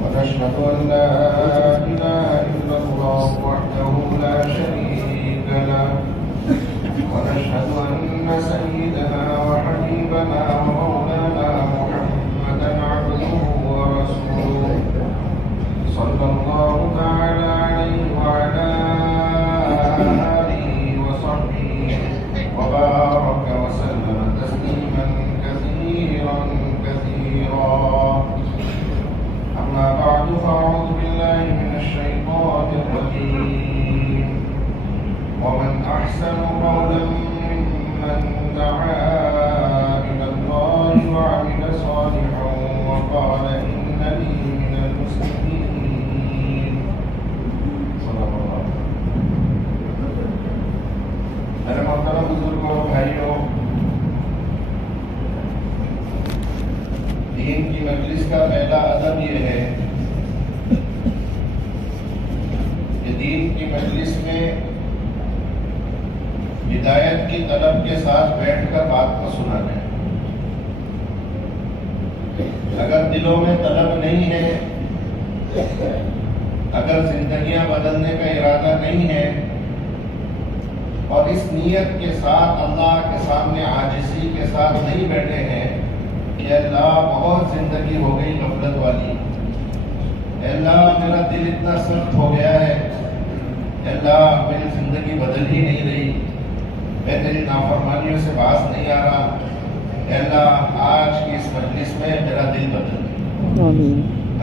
ونشهد أن لا إله إلا الله وحده لا شريك له ونشهد أن سيدنا وحبيبنا ومولانا محمدا عبده ورسوله صلى الله تعالى عليه وعلى آله وصحبه وبارك وسلم تسليما كثيرا كثيرا. أما بعد فأعوذ بالله من الشيطان الرجيم ومن أحسن قولا ممن دعا إلى الله وعمل صالحا وقال إنني من المسلمين. صدق الله. میرے محترم بزرگوں اور بھائیوں، دین کی مجلس کا پہلا ادب یہ ہے کہ دین کی مجلس میں ہدایت کی طلب کے ساتھ بیٹھ کر بات کو سنا جائے. اگر دلوں میں طلب نہیں ہے، اگر زندگیاں بدلنے کا ارادہ نہیں ہے، اور اس نیت کے ساتھ اللہ کے سامنے عاجزی کے ساتھ نہیں بیٹھے ہیں کہ اللہ بہت زندگی ہو گئی غفلت والی، اللہ میرا دل اتنا سخت ہو گیا ہے، اللہ میری زندگی بدل ہی نہیں رہی، میں تیری نافرمانیوں سے باز نہیں آ رہا، اللہ آج کی اس مجلس میں میرا دل بدل دے.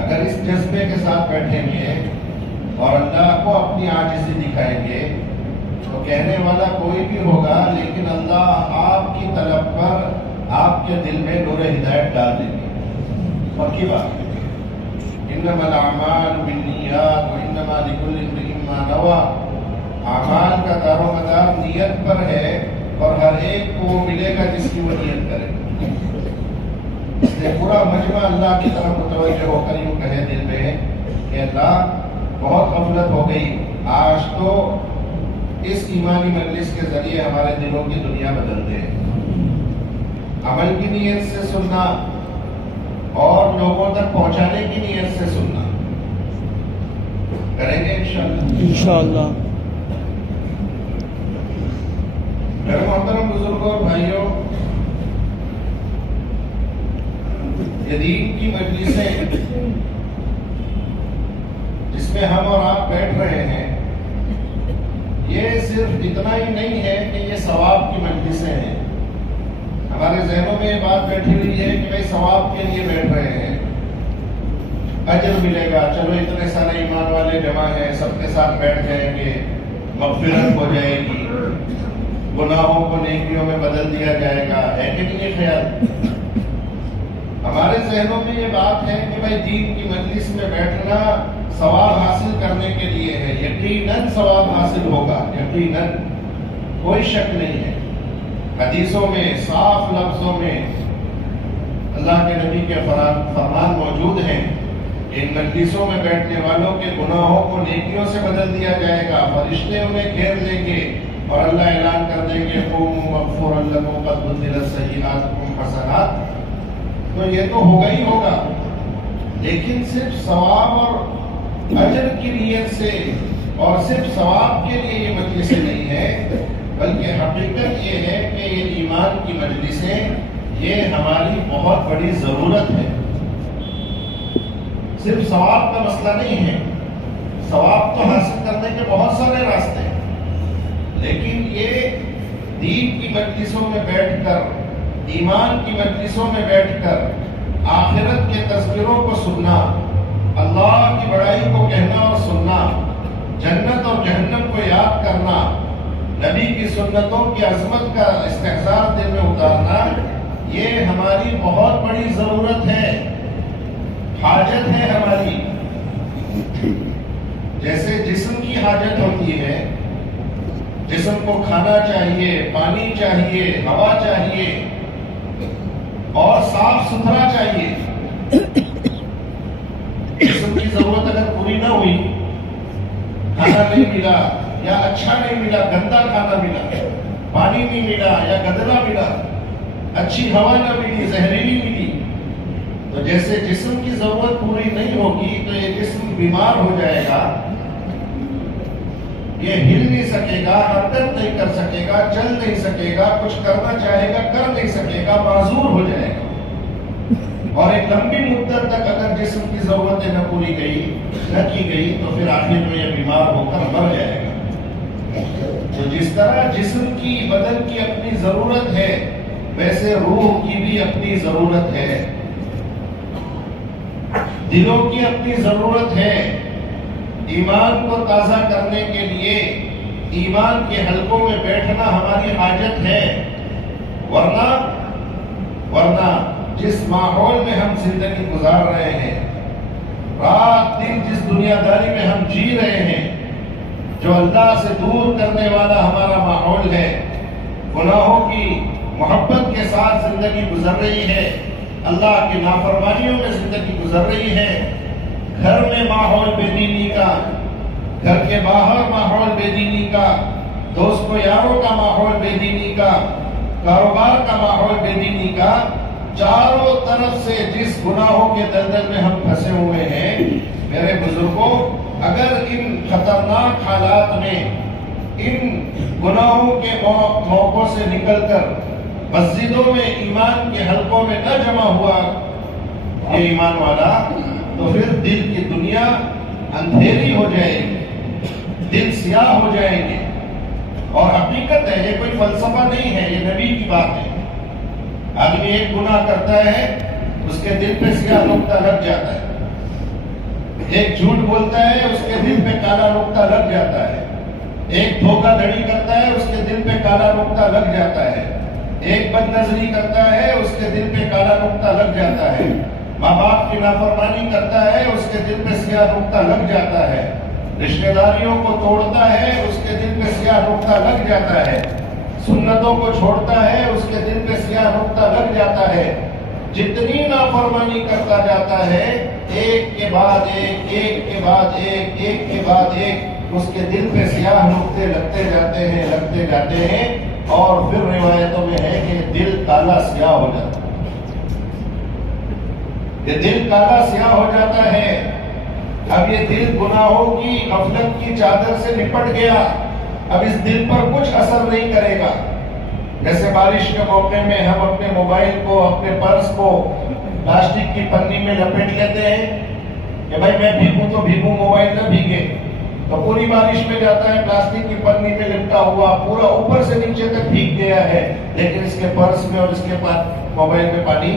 اگر اس جذبے کے ساتھ بیٹھیں گے اور اللہ کو اپنی عاجزی دکھائیں گے تو کہنے والا کوئی بھی ہوگا، لیکن اللہ آپ کی طلب پر آپ کے دل میں نور ہدایت ڈال دیں گے. پکی بات ہے. انما الاعمال بالنیات وانما لکل امرئ ما نوى. اعمال کا دار و مدار نیت پر ہے، اور ہر ایک کو وہ ملے گا جس کی وہ نیت کرے. اس لیے پورا مجمع اللہ کی طرف متوجہ ہو کر یوں کہے دل میں کہ اللہ بہت غفلت ہو گئی، آج تو اس ایمانی مجلس کے ذریعے ہمارے دلوں کی دنیا بدل دے. عمل کی نیت سے سننا اور لوگوں تک پہنچانے کی نیت سے سننا کریں گے انشاءاللہ. میرے محترم بزرگوں اور بھائیوں، یہ دین کی مجلسیں جس میں ہم اور آپ بیٹھ رہے ہیں، یہ صرف اتنا ہی نہیں ہے کہ یہ ثواب کی مجلسیں ہیں. ہمارے ذہنوں میں یہ بات بیٹھی ہوئی ہے کہ بھائی ثواب کے لیے بیٹھ رہے ہیں، اجر ملے گا، چلو اتنے سارے ایمان والے جمع ہیں، سب کے ساتھ بیٹھ جائیں گے، مغفرت ہو جائے گی، گناہوں کو نیکیوں میں بدل دیا جائے گا. ہے کہ نہیں یہ خیال؟ ہمارے ذہنوں میں یہ بات ہے کہ بھائی دین کی مجلس میں بیٹھنا ثواب حاصل کرنے کے لیے ہے. یقیناً ثواب حاصل ہوگا، یقیناً، کوئی شک نہیں ہے. حدیثوں میں صاف لفظوں میں اللہ کے نبی کے فرمان موجود ہیں کہ ان مجلسوں میں بیٹھنے والوں کے گناہوں کو نیکیوں سے بدل دیا جائے گا. فرشتے انہیں گھیر لیں گے اور اللہ اعلان کر دیں گے قوموا مغفورا لکم قد بدلت سیئاتکم حسنات. تو یہ تو ہوگا ہی ہوگا، لیکن صرف ثواب اور اجر کی نیت سے اور صرف ثواب کے لیے یہ مجلسیں نہیں ہے، بلکہ حقیقت یہ ہے کہ یہ ایمان کی مجلسیں یہ ہماری بہت بڑی ضرورت ہے. صرف ثواب کا مسئلہ نہیں ہے، ثواب تو حاصل کرنے کے بہت سارے راستے ہیں، لیکن یہ دین کی مجلسوں میں بیٹھ کر، ایمان کی مجلسوں میں بیٹھ کر آخرت کے تذکروں کو سننا، اللہ کی بڑائی کو کہنا اور سننا، جنت اور جہنم کو یاد کرنا، نبی کی سنتوں کی عظمت کا استحضار دل میں اتارنا، یہ ہماری بہت بڑی ضرورت ہے، حاجت ہے ہماری. جیسے جسم کی حاجت ہوتی ہے، جسم کو کھانا چاہیے، پانی چاہیے، ہوا چاہیے اور صاف ستھرا چاہیے. جسم کی ضرورت اگر پوری نہ ہوئی، کھانا نہیں ملا یا اچھا نہیں ملا، گندا کھانا ملا، پانی نہیں ملا یا گندلا ملا، اچھی ہوا نہ ملی، زہریلی ملی، تو جیسے جسم کی ضرورت پوری نہیں ہوگی تو یہ جسم بیمار ہو جائے گا، یہ ہل نہیں سکے گا، حرکت نہیں کر سکے گا، چل نہیں سکے گا، کچھ کرنا چاہے گا کر نہیں سکے گا، معذور ہو جائے گا. اور ایک لمبی مدت تک اگر جسم کی ضرورتیں نہ پوری نہ کی گئی تو پھر آخر میں یہ بیمار ہو کر مر جائے گا. تو جس طرح جسم کی، بدن کی اپنی ضرورت ہے، ویسے روح کی بھی اپنی ضرورت ہے، دلوں کی اپنی ضرورت ہے. ایمان کو تازہ کرنے کے لیے ایمان کے حلقوں میں بیٹھنا ہماری حاجت ہے. ورنہ جس ماحول میں ہم زندگی گزار رہے ہیں، رات دن جس دنیا داری میں ہم جی رہے ہیں، جو اللہ سے دور کرنے والا ہمارا ماحول ہے، گناہوں کی محبت کے ساتھ زندگی گزر رہی ہے، اللہ کی نافرمانیوں میں زندگی گزر رہی ہے. گھر میں ماحول بے دینی کا، گھر کے باہر ماحول بے دینی کا، دوست و یاروں کا ماحول بے دینی کا، کاروبار کا ماحول بے دینی کا، چاروں طرف سے جس گناہوں کے دلدل میں ہم پھنسے ہوئے ہیں، میرے بزرگوں، اگر ان خطرناک حالات میں ان گناہوں کے موقعوں سے نکل کر مسجدوں میں، ایمان کے حلقوں میں نہ جمع ہوا یہ ایمان والا، تو پھر دل کی دنیا اندھیری ہو جائے گی، دل سیاہ ہو جائیں گے. اور حقیقت ہے، یہ کوئی فلسفہ نہیں ہے، یہ نبی کی بات ہے. آدمی ایک گناہ کرتا ہے، اس کے دل پہ سیاہ نقطہ لگ جاتا ہے. ایک جھوٹ بولتا ہے، اس کے دل پہ کالا نقطہ لگ جاتا ہے. ایک دھوکہ دھڑی کرتا ہے، اس کے دل پہ کالا نقطہ لگ جاتا ہے. ایک بد نظری کرتا ہے، اس کے دل پہ کالا نقطہ لگ جاتا ہے. ماں باپ کی نافرمانی کرتا ہے، اس کے دل پہ سیاہ نقطہ لگ جاتا ہے. رشتہ داریوں کو توڑتا ہے، اس کے دل پہ سیاہ نقطہ لگ جاتا ہے. سنتوں کو چھوڑتا ہے، اس کے دل پہ سیاہ نقطہ لگ جاتا ہے. جتنی نافرمانی کرتا جاتا ہے، ایک کے بعد ایک، ایک کے بعد ایک، ایک کے بعد ایک، اس کے دل پہ سیاہ نقطے لگتے جاتے ہیں. اور پھر روایتوں میں ہے کہ دل کالا سیاہ ہو جاتا ہے. یہ دل کالا سیاہ ہو جاتا ہے. اب یہ دل گناہوں کی، غفلت کی چادر سے لپٹ گیا. اب اس دل پر کچھ اثر نہیں کرے گا. جیسے بارش کے موقع میں ہم اپنے موبائل کو، اپنے پرس کو پلاسٹک کی پنی میں لپیٹ لیتے ہیں کہ بھائی میں بھیگوں تو بھیگوں، موبائل نہ بھیگے. تو پوری بارش میں جاتا ہے، پلاسٹک کی پنی میں لپٹا ہوا، پورا اوپر سے نیچے تک بھیگ گیا ہے، لیکن اس کے پرس میں اور اس کے موبائل میں پانی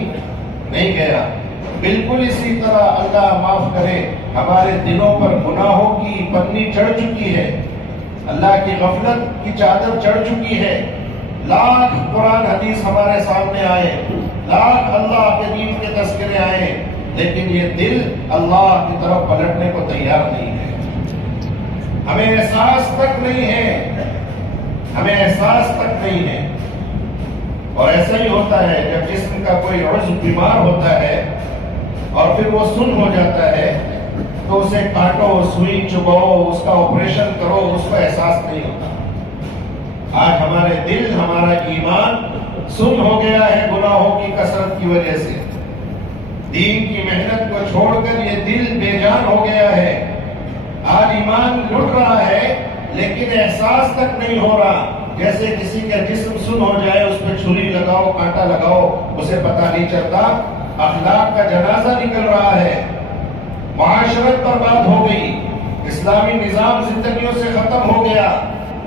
نہیں گیا. بالکل اسی طرح اللہ معاف کرے، ہمارے دلوں پر گناہوں کی پنی چڑھ چکی ہے، اللہ کی غفلت کی چادر چڑھ چکی ہے. لاکھ قرآن حدیث ہمارے سامنے آئے، لاکھ اللہ کے دین کے تذکرے آئے، لیکن یہ دل اللہ کی طرف پلٹنے کو تیار نہیں ہے. ہمیں احساس تک نہیں ہے، ہمیں احساس تک نہیں ہے. اور ایسا ہی ہوتا ہے جب جسم کا کوئی عضو بیمار ہوتا ہے اور پھر وہ سن ہو جاتا ہے تو اسے کاٹو، سوئی چباؤ، اس کا آپریشن کرو، اس کو احساس نہیں ہوتا. آج ہمارے دل، ہمارا ایمان سن ہو گیا ہے گناہوں کی کثرت کی وجہ سے. دین کی محنت کو چھوڑ کر یہ دل بے جان ہو گیا ہے. آج ایمان لٹ رہا ہے لیکن احساس تک نہیں ہو رہا. جیسے کسی کا جسم سن ہو جائے، اس پہ چھری لگاؤ، کانٹا لگاؤ، اسے پتہ نہیں چلتا. اخلاق کا جنازہ نکل رہا ہے، معاشرت برباد ہو گئی، اسلامی نظام زندگیوں سے ختم ہو گیا.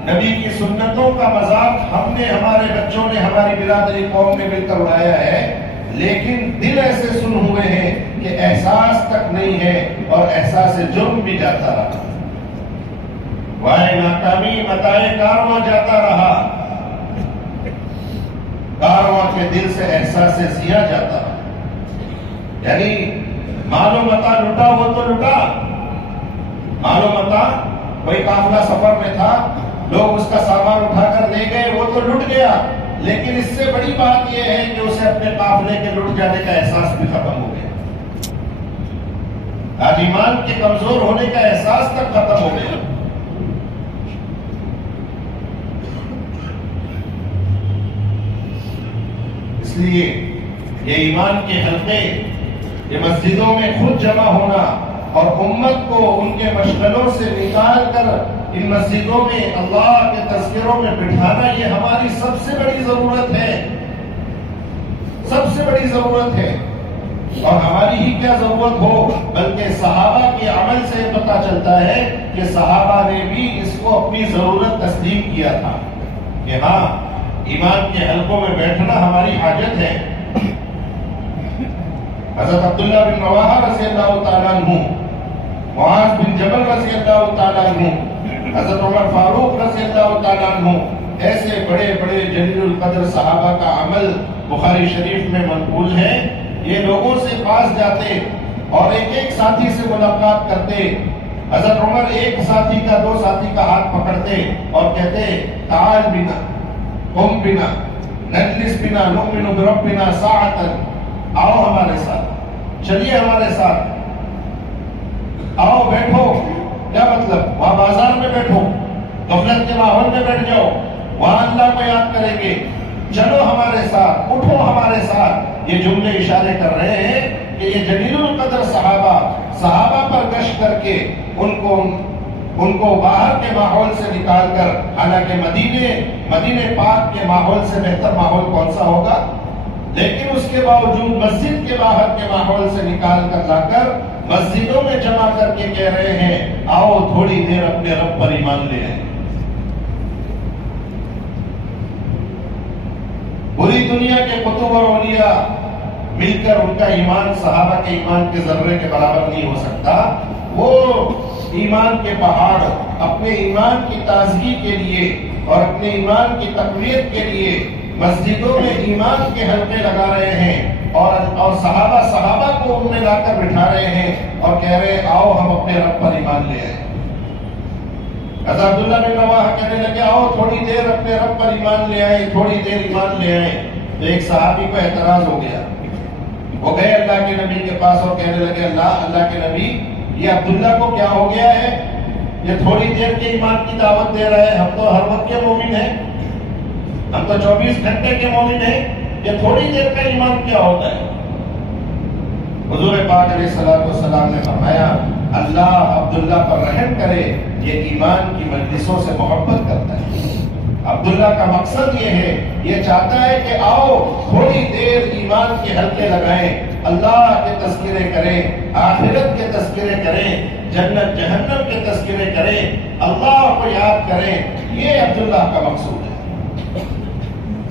نبی کی سنتوں کا مذاق ہم نے، ہمارے بچوں نے، ہماری برادری قوم نے مل کر اڑایا ہے، لیکن دل ایسے سن ہوئے ہیں کہ احساس تک نہیں ہے اور احساس جرم بھی جاتا رہا. وائے ناکامی متائے کارواں جاتا رہا، کارواں کے دل سے احساس ضیاء جاتا رہا. یعنی مال و متاع لٹا وہ تو لٹا، مال و متاع، کوئی قافلہ سفر میں تھا، لوگ اس کا سامان اٹھا کر لے گئے، وہ تو لٹ گیا. لیکن اس سے بڑی بات یہ ہے کہ اسے اپنے قافلے کے لٹ جانے کا احساس بھی ختم ہو گیا. آج ایمان کے کمزور ہونے کا احساس تک ختم ہو گیا. اس لیے یہ ایمان کے حلقے، یہ مسجدوں میں خود جمع ہونا اور امت کو ان کے مشغلوں سے نکال کر ان مسجدوں میں اللہ کے تذکروں میں بٹھانا، یہ ہماری سب سے بڑی ضرورت ہے، سب سے بڑی ضرورت ہے. اور ہماری ہی کیا ضرورت ہو، بلکہ صحابہ کے عمل سے پتہ چلتا ہے کہ صحابہ نے بھی اس کو اپنی ضرورت تسلیم کیا تھا کہ ہاں ایمان کے حلقوں میں بیٹھنا ہماری حاجت ہے. حضرت عبداللہ بن رواحہ رضی اللہ تعالیٰ عنہ، معاذ بن جبل رضی اللہ تعالیٰ عنہ، حضرت عمر فاروق رضی اللہ تعالیٰ عنہ، ایسے بڑے بڑے جلیل القدر صحابہ کا عمل بخاری شریف میں منقول ہے. یہ لوگوں سے پاس جاتے اور ایک ایک ساتھی سے ملاقات کرتے. حضرت عمر ایک ساتھی کا، دو ساتھی کا ہاتھ پکڑتے اور کہتے تعال بنا، قم بنا، نجلس بنا، نؤمن بربنا ساعتا، آؤ ہمارے ساتھ، چلیے ہمارے ساتھ، آؤ بیٹھو. کیا مطلب؟ وہاں بازار میں بیٹھو، غفلت کے ماحول میں بیٹھ جاؤ، وہاں اللہ کو یاد کریں گے، چلو ہمارے ساتھ، اٹھو ہمارے ساتھ. یہ جملے اشارے کر رہے ہیں کہ یہ جلیل القدر صحابہ پر گشت کر کے ان کو باہر کے ماحول سے نکال کر، حالانکہ مدینے پاک کے ماحول سے بہتر ماحول کون سا ہوگا، لیکن اس کے باوجود مسجد کے باہر کے ماحول سے نکال کر لا کر مسجدوں میں جمع کر کے کہہ رہے ہیں آؤ تھوڑی دیر اپنے رب پر ایمان لے آئیں. پوری دنیا کے قطب اور اولیاء مل کر ان کا ایمان صحابہ کے ایمان کے ذرے کے برابر نہیں ہو سکتا. وہ ایمان کے پہاڑ اپنے ایمان کی تازگی کے لیے اور اپنے ایمان کی تقویت کے لیے مسجدوں میں ایمان کے حلقے لگا رہے ہیں اور صحابہ کو ان میں لا کر بٹھا رہے ہیں اور کہہ رہے ہیں آؤ ہم اپنے رب پر ایمان لے آئیں. حضرت عبداللہ بن رواحہ کہنے لگے آؤ تھوڑی دیر اپنے رب پر ایمان لے آئیں، تھوڑی دیر ایمان لے آئیں. تو ایک صحابی کو اعتراض ہو گیا، وہ گئے اللہ کے نبی کے پاس اور کہنے لگے اللہ کے نبی، یہ عبداللہ کو کیا ہو گیا ہے؟ یہ تھوڑی دیر کے ایمان کی دعوت دے رہے ہیں، ہم تو ہر وقت کے مومن ہیں، ہم تو 24 گھنٹے کے مومن ہیں، یہ تھوڑی دیر کا ایمان کیا ہوتا ہے؟ حضور پاک علیہ السلام نے فرمایا اللہ عبداللہ پر رحم کرے، یہ ایمان کی مجلسوں سے محبت کرتا ہے. عبداللہ کا مقصد یہ ہے، یہ چاہتا ہے کہ آؤ تھوڑی دیر ایمان کے حلقے لگائیں، اللہ کے تذکرے کریں، آخرت کے تذکرے کریں، جنت جہنم کے تذکرے کریں، اللہ کو یاد کریں. یہ عبداللہ کا مقصود ہے.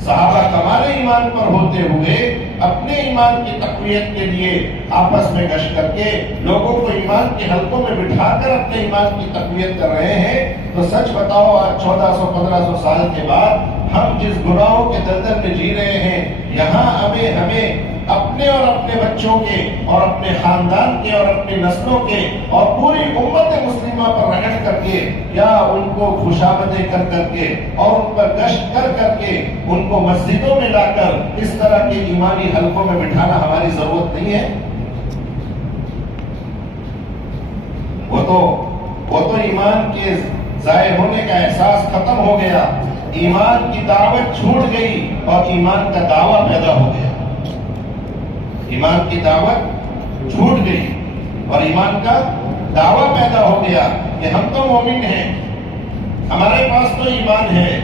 صحابہ کمال ایمان پر ہوتے ہوئے اپنے ایمان کی تقویت کے لیے آپس میں گشت کر کے لوگوں کو ایمان کے حلقوں میں بٹھا کر اپنے ایمان کی تقویت کر رہے ہیں، تو سچ بتاؤ آج 1400-1500 سال کے بعد ہم جس گناہوں کے دلدل میں جی رہے ہیں، یہاں ہمیں اپنے اور اپنے بچوں کے اور اپنے خاندان کے اور اپنے نسلوں کے اور پوری امت مسلمہ پر رحم کر کے یا ان کو خوشامدیں کر کے اور ان پر گشت کر کے ان کو مسجدوں میں لا کر اس طرح کے ایمانی حلقوں میں بٹھانا ہماری ضرورت نہیں ہے؟ وہ تو ایمان کے ضائع ہونے کا احساس ختم ہو گیا، ایمان کی دعوت چھوٹ گئی اور ایمان کا دعویٰ پیدا ہو گیا۔ ایمان کی دعوت چھوٹ گئی اور ایمان کا دعویٰ پیدا ہو گیا کہ ہم تو مومن ہیں، ہمارے پاس تو ایمان ہے،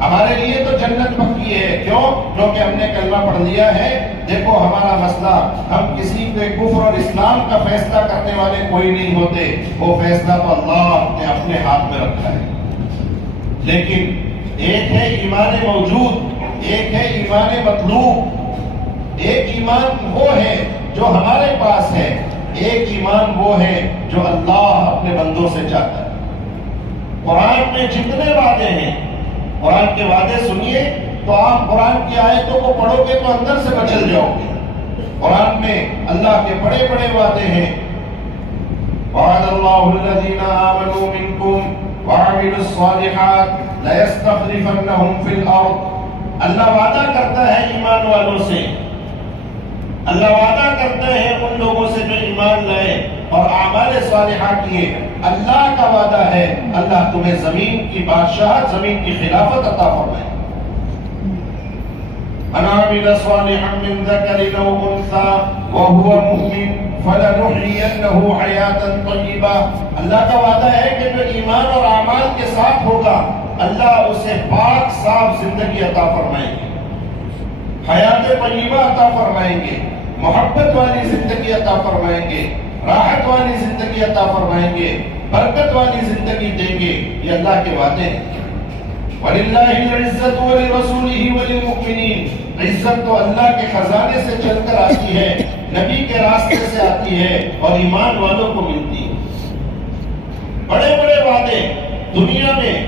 ہمارے لیے تو جنت پکی ہے۔ کیوں؟ کیونکہ ہم نے کلمہ پڑھ لیا ہے۔ دیکھو ہمارا مسئلہ، ہم کسی پہ کفر اور اسلام کا فیصلہ کرنے والے کوئی نہیں ہوتے، وہ فیصلہ تو اللہ نے اپنے ہاتھ میں رکھا ہے۔ لیکن ایک ہے ایمان موجود، ایک ہے ایمان مطلوب۔ ایک ایمان وہ ہے جو ہمارے پاس ہے، ایک ایمان وہ ہے جو اللہ اپنے بندوں سے چاہتا ہے۔ قرآن میں جتنے وعدے ہیں، قرآن کے وعدے سنیے تو آپ قرآن کی آیتوں کو پڑھو گے تو اندر سے مچل جاؤ گے۔ قرآن میں اللہ کے بڑے بڑے وعدے ہیں۔ وعد اللہ الذین آمنوا منکم وعملوا الصالحات لیستخلفنہم فی الارض۔ اللہ وعدہ کرتا ہے ایمان والوں سے، اللہ وعدہ کرتا ہے ان لوگوں سے جو ایمان لائے اور اعمال صالحہ کیے۔ اللہ کا وعدہ ہے اللہ تمہیں زمین کی بادشاہت، زمین کی خلافت عطا فرمائے۔ من عمل صالحا من ذکر او انثى وهو مؤمن فلنحيينه حیاتا طیبہ۔ اللہ کا وعدہ ہے کہ جو ایمان اور اعمال کے ساتھ ہوگا اللہ اسے پاک صاف زندگی عطا فرمائیں گے، حیات طیبہ عطا فرمائیں گے، محبت والی زندگی عطا فرمائیں گے، راحت والی زندگی عطا فرمائیں گے، برکت والی زندگی دیں گے۔ یہ اللہ کے وعدے ہیں۔ وَلِلَّهِ الْعِزَّةُ وَلِرَسُولِهِ وَلِلْمُؤْمِنِينَ۔ عزت تو اللہ کے خزانے سے چل کر آتی ہے، نبی کے راستے سے آتی ہے اور ایمان والوں کو ملتی ہے۔ بڑے بڑے وعدے دنیا میں،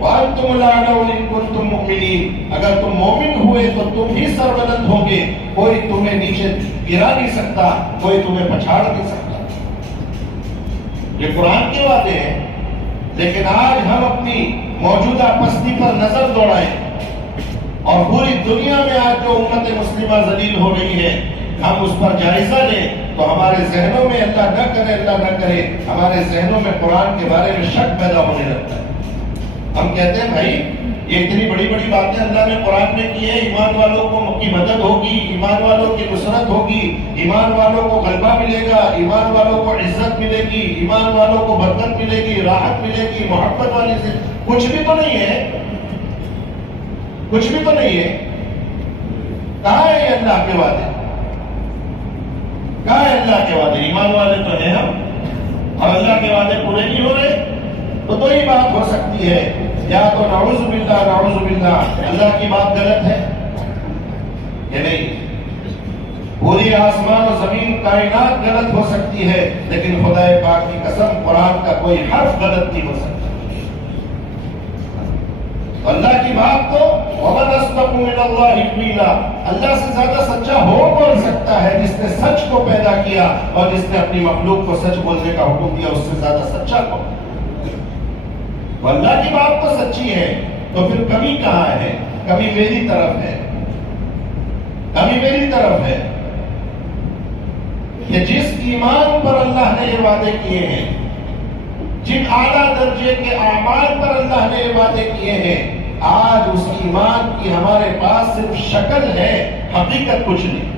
وَأَنْتُمُ الْأَعْلَوْنَ إِن كُنتُم مُؤْمِنِينَ۔ اگر تم مومن ہوئے تو تم ہی سربلند ہوگے، کوئی تمہیں نیچے گرا نہیں سکتا، کوئی تمہیں پچھاڑ نہیں سکتا۔ یہ قرآن کے وعدے ہیں۔ لیکن آج ہم اپنی موجودہ پستی پر نظر دوڑائیں اور پوری دنیا میں آج جو امت مسلمہ ذلیل ہو رہی ہے، ہم اس پر جائزہ لیں تو ہمارے ذہنوں میں اللہ نہ کرے ہمارے ذہنوں میں قرآن کے بارے میں شک پیدا ہونے لگتا ہے۔ ہم کہتے ہیں بھائی یہ اتنی بڑی بڑی باتیں اللہ نے قرآن میں کی ہے، ایمان والوں کو کی مدد ہوگی، ایمان والوں کی نصرت ہوگی، ایمان والوں کو غلبہ ملے گا، ایمان والوں کو عزت ملے گی، ایمان والوں کو برکت ملے گی، راحت ملے گی، محبت والی سے کچھ بھی تو نہیں ہے، کچھ بھی تو نہیں ہے۔ کہاں ہے یہ اللہ کے وعدے؟ کہاں ہے اللہ کے وعدے؟ ایمان والے تو ہیں ہم اور اللہ کے وعدے پورے نہیں ہو رہے۔ تو دو ہی بات ہو سکتی ہے، یا تو نعوذ باللہ اللہ کی بات غلط ہے یا نہیں، پوری آسمان و زمین کائنات غلط ہو سکتی ہے، لیکن خدا پاک کی قسم قرآن کا کوئی حرف غلط نہیں ہو سکتا۔ اللہ کی بات تو وَمَنْ أَصْدَقُ مِنَ اللَّهِ قِيلًا، اللہ سے زیادہ سچا ہو کون سکتا ہے؟ جس نے سچ کو پیدا کیا اور جس نے اپنی مخلوق کو سچ بولنے کا حکم دیا، اس سے زیادہ سچا کون؟ تو اللہ کی بات تو سچی ہے، تو پھر کمی کہاں ہے؟ کمی میری طرف ہے، کمی میری طرف ہے کہ جس ایمان پر اللہ نے یہ وعدے کیے ہیں، جن اعلیٰ درجے کے اعمال پر اللہ نے یہ وعدے کیے ہیں، آج اس ایمان کی ہمارے پاس صرف شکل ہے، حقیقت کچھ نہیں،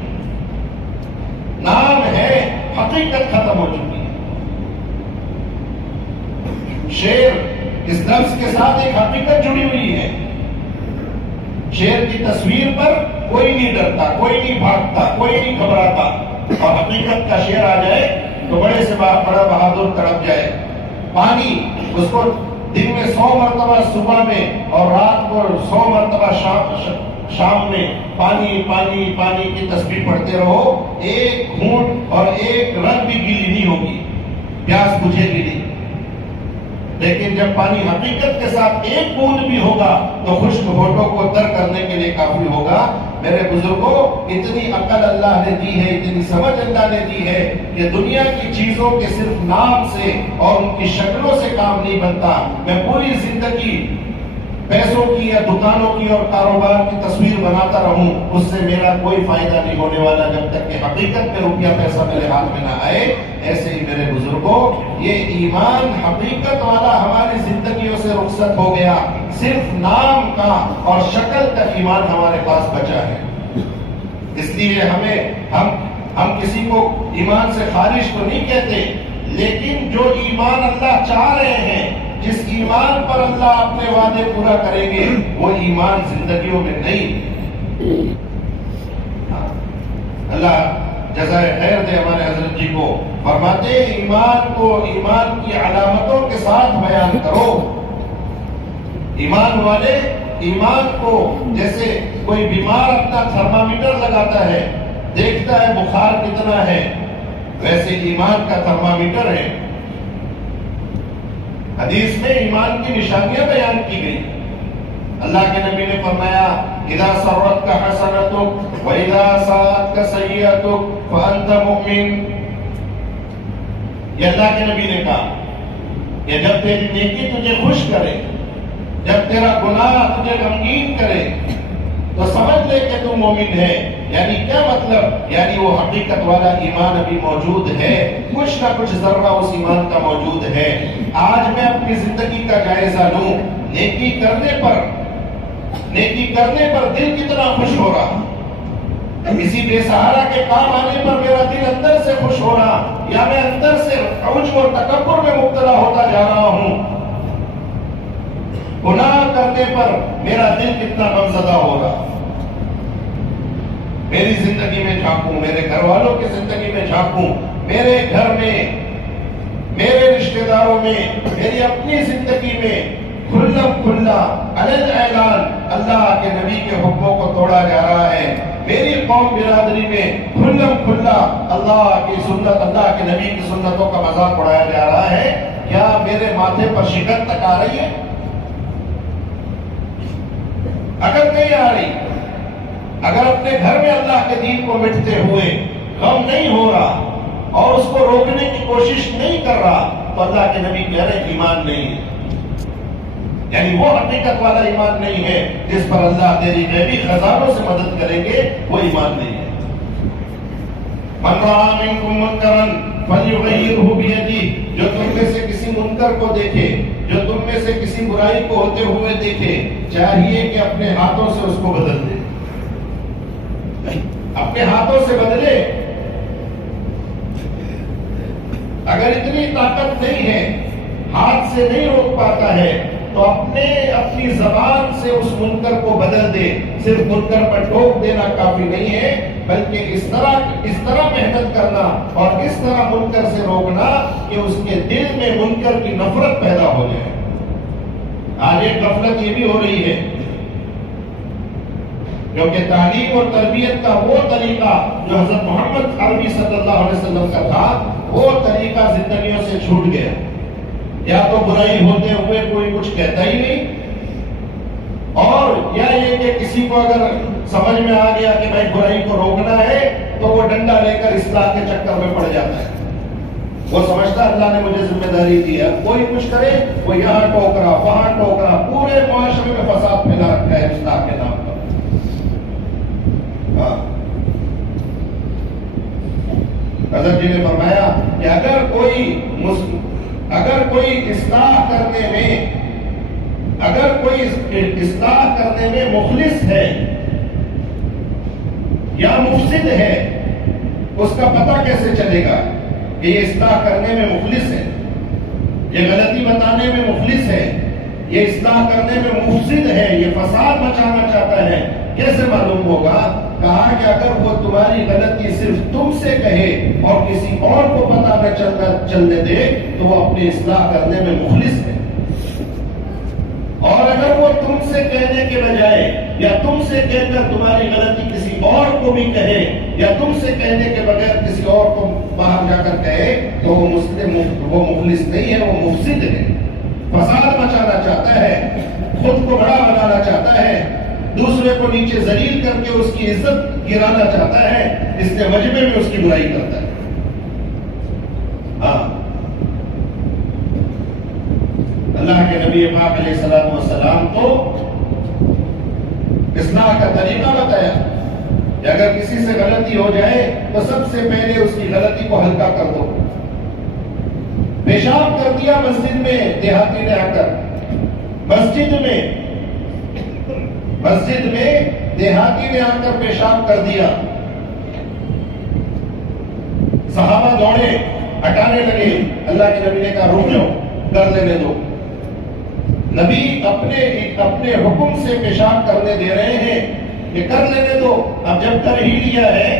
نام ہے، حقیقت ختم ہو چکی ہے۔ شیر اس لفظ کے ساتھ ایک حقیقت جڑی ہوئی ہے۔ شیر کی تصویر پر کوئی نہیں ڈرتا، کوئی نہیں بھاگتا، کوئی نہیں گھبراتا، اور حقیقت کا شیر آ جائے تو بڑے سے بڑا بہادر تڑپ جائے۔ پانی اس کو دن میں 100 مرتبہ صبح میں اور رات کو 100 مرتبہ شام میں پانی پانی پانی کی تسبیح پڑھتے رہو، ایک گھونٹ اور ایک رگ بھی گیلی نہیں ہوگی، پیاس بجھے گی نہیں۔ لیکن جب پانی حقیقت کے ساتھ ایک بوند بھی ہوگا تو خشک ہونٹوں کو تر کرنے کے لیے کافی ہوگا۔ میرے بزرگوں، اتنی عقل اللہ نے دی ہے، اتنی سمجھ اللہ نے دی ہے کہ دنیا کی چیزوں کے صرف نام سے اور ان کی شکلوں سے کام نہیں بنتا۔ میں پوری زندگی پیسوں کی یا دکانوں کی اور کاروبار کی تصویر بناتا رہوں، اس سے میرا کوئی فائدہ نہیں ہونے والا جب تک کہ حقیقت میں روپیہ پیسہ میرے ہاتھ میں نہ آئے۔ ایسے ہی میرے بزرگوں، یہ ایمان حقیقت والا ہماری زندگیوں سے رخصت ہو گیا، صرف نام کا اور شکل کا ایمان ہمارے پاس بچا ہے۔ اس لیے ہم کسی کو ایمان سے خارج تو نہیں کہتے، لیکن جو ایمان اللہ چاہ رہے ہیں، جس ایمان پر اللہ اپنے وعدے پورا کریں گے، وہ ایمان زندگیوں میں نہیں۔ اللہ جزائے خیر دے ہمارے حضرت جی کو، فرماتے ایمان کو ایمان کی علامتوں کے ساتھ بیان کرو۔ ایمان والے ایمان کو، جیسے کوئی بیمار اپنا تھرمامیٹر لگاتا ہے، دیکھتا ہے بخار کتنا ہے، ویسے ایمان کا تھرمامیٹر ہے۔ حدیث میں ایمان کی نشانیاں بیان کی گئی۔ اللہ کے نبی نے فرمایا اذا سرتک حسنتک واذا ساءتک سیئتک فانت مؤمن۔ یہ اللہ کے نبی نے کہا کہ جب تیری نیکی تجھے خوش کرے، جب تیرا گناہ تجھے غمگین کرے، تو سمجھ لے کہ تم مومن ہے۔ یعنی کیا مطلب؟ یعنی وہ حقیقت والا ایمان ابھی موجود ہے، کچھ نہ کچھ ذرہ اس ایمان کا موجود ہے۔ آج میں اپنی زندگی کا جائزہ لوں، نیکی کرنے پر دل کتنا خوش ہو رہا، کسی بے سہارا کے کام آنے پر میرا دل اندر سے خوش ہو رہا، یا میں اندر سے عجب اور تکبر میں مبتلا ہوتا جا رہا ہوں۔ گناہ کرنے پر میرا دل کتنا غمزدہ ہو رہا۔ میری زندگی میں جھانکوں، میرے گھر والوں کی زندگی میں جھانکوں، میرے گھر میں، میرے رشتہ داروں میں، میری اپنی زندگی میں کھلا کھلا علن اعلان اللہ کے نبی کے حکموں کو توڑا جا رہا ہے۔ میری قوم برادری میں کھلا کھلا اللہ کی سنت، اللہ کے نبی کی سنتوں کا مذاق اڑایا جا رہا ہے۔ کیا میرے ماتھے پر شکن تک آ رہی ہے؟ اگر نہیں آ رہی، اگر اپنے گھر میں اللہ کے دین کو مٹتے ہوئے غم نہیں ہو رہا اور اس کو روکنے کی کوشش نہیں کر رہا، تو اللہ کے نبی کہہ رہے ایمان نہیں ہے۔ یعنی وہ حقیقت والا ایمان نہیں ہے جس پر اللہ تیری غیبی خزانوں سے مدد کریں گے، وہ ایمان نہیں ہے۔ من رأى منکم منکرا فلیغیرہ بیدہ، جو تم میں سے کسی منکر کو دیکھے، جو تم میں سے کسی برائی کو ہوتے ہوئے دیکھے، چاہیے کہ اپنے ہاتھوں سے اس کو بدل دے، اپنے ہاتھوں سے بدلے۔ اگر اتنی طاقت نہیں ہے، ہاتھ سے نہیں روک پاتا ہے، تو اپنی زبان سے اس منکر کو بدل دے۔ صرف منکر پر ٹوک دینا کافی نہیں ہے، بلکہ اس طرح محنت کرنا اور اس طرح منکر سے روکنا کہ اس کے دل میں منکر کی نفرت پیدا ہو جائے۔ آج ایک غفلت یہ بھی ہو رہی ہے، کیونکہ تعلیم اور تربیت کا وہ طریقہ جو حضرت محمد عربی صلی اللہ علیہ وسلم کا تھا، وہ طریقہ زندگیوں سے چھوٹ گیا۔ یا تو برائی ہوتے ہوئے کوئی کچھ کہتا ہی نہیں، اور یا یہ کہ کسی کو اگر سمجھ میں آ گیا کہ بھائی برائی کو روکنا ہے تو وہ ڈنڈا لے کر اصلاح کے چکر میں پڑ جاتا ہے۔ وہ سمجھتا اللہ نے مجھے ذمہ داری دی ہے، کوئی کچھ کرے وہ یہاں ٹوکرا وہاں ٹوکرا، پورے معاشرے میں فساد پھیلا رکھا ہے اصلاح کے نام پر۔ حضرت جی نے فرمایا کہ اگر کوئی اصلاح کرنے میں مخلص ہے یا مفسد ہے، اس کا پتہ کیسے چلے گا کہ یہ اصلاح کرنے میں مخلص ہے، یہ غلطی بتانے میں مخلص ہے، یہ اصلاح کرنے میں مفسد ہے، یہ فساد مچانا چاہتا ہے؟ کیسے معلوم ہوگا؟ کہا کہ اگر وہ تمہاری غلطی صرف تم سے کہے اور کسی اور کو پتہ نہ چلنے دے تو وہ اپنی اصلاح کرنے میں مخلص ہے۔ کے بجائے یا تم سے کہہ کر تمہاری غلطی کسی اور کو بھی کہے یا تم سے کہنے کے بغیر کسی اور کو باہر جا کر کہے تو وہ مسلم، وہ مخلص نہیں ہے، وہ مفسد ہے، فساد مچانا چاہتا ہے، خود کو بڑا بنانا چاہتا ہے، دوسرے کو نیچے ذلیل کر کے اس کی عزت گرانا چاہتا ہے، اس کے وجبے میں اس کی برائی کرتا ہے۔ ہاں، اللہ کے نبی پاک علیہ السلام کو اصلاح کا طریقہ بتایا کہ اگر کسی سے غلطی ہو جائے تو سب سے پہلے اس کی غلطی کو ہلکا کر دو۔ پیشاب کر دیا مسجد میں دیہاتی نے آ کر، مسجد میں دیہاتی نے آ کر پیشاب کر دیا، صحابہ دوڑے ہٹانے لگے، اللہ کے نبی نے کہا رک جاؤ، کر لینے دو۔ نبی اپنے حکم سے پیشاب کرنے دے رہے ہیں کہ کر لینے دو، اب جب کر ہی لیا ہے،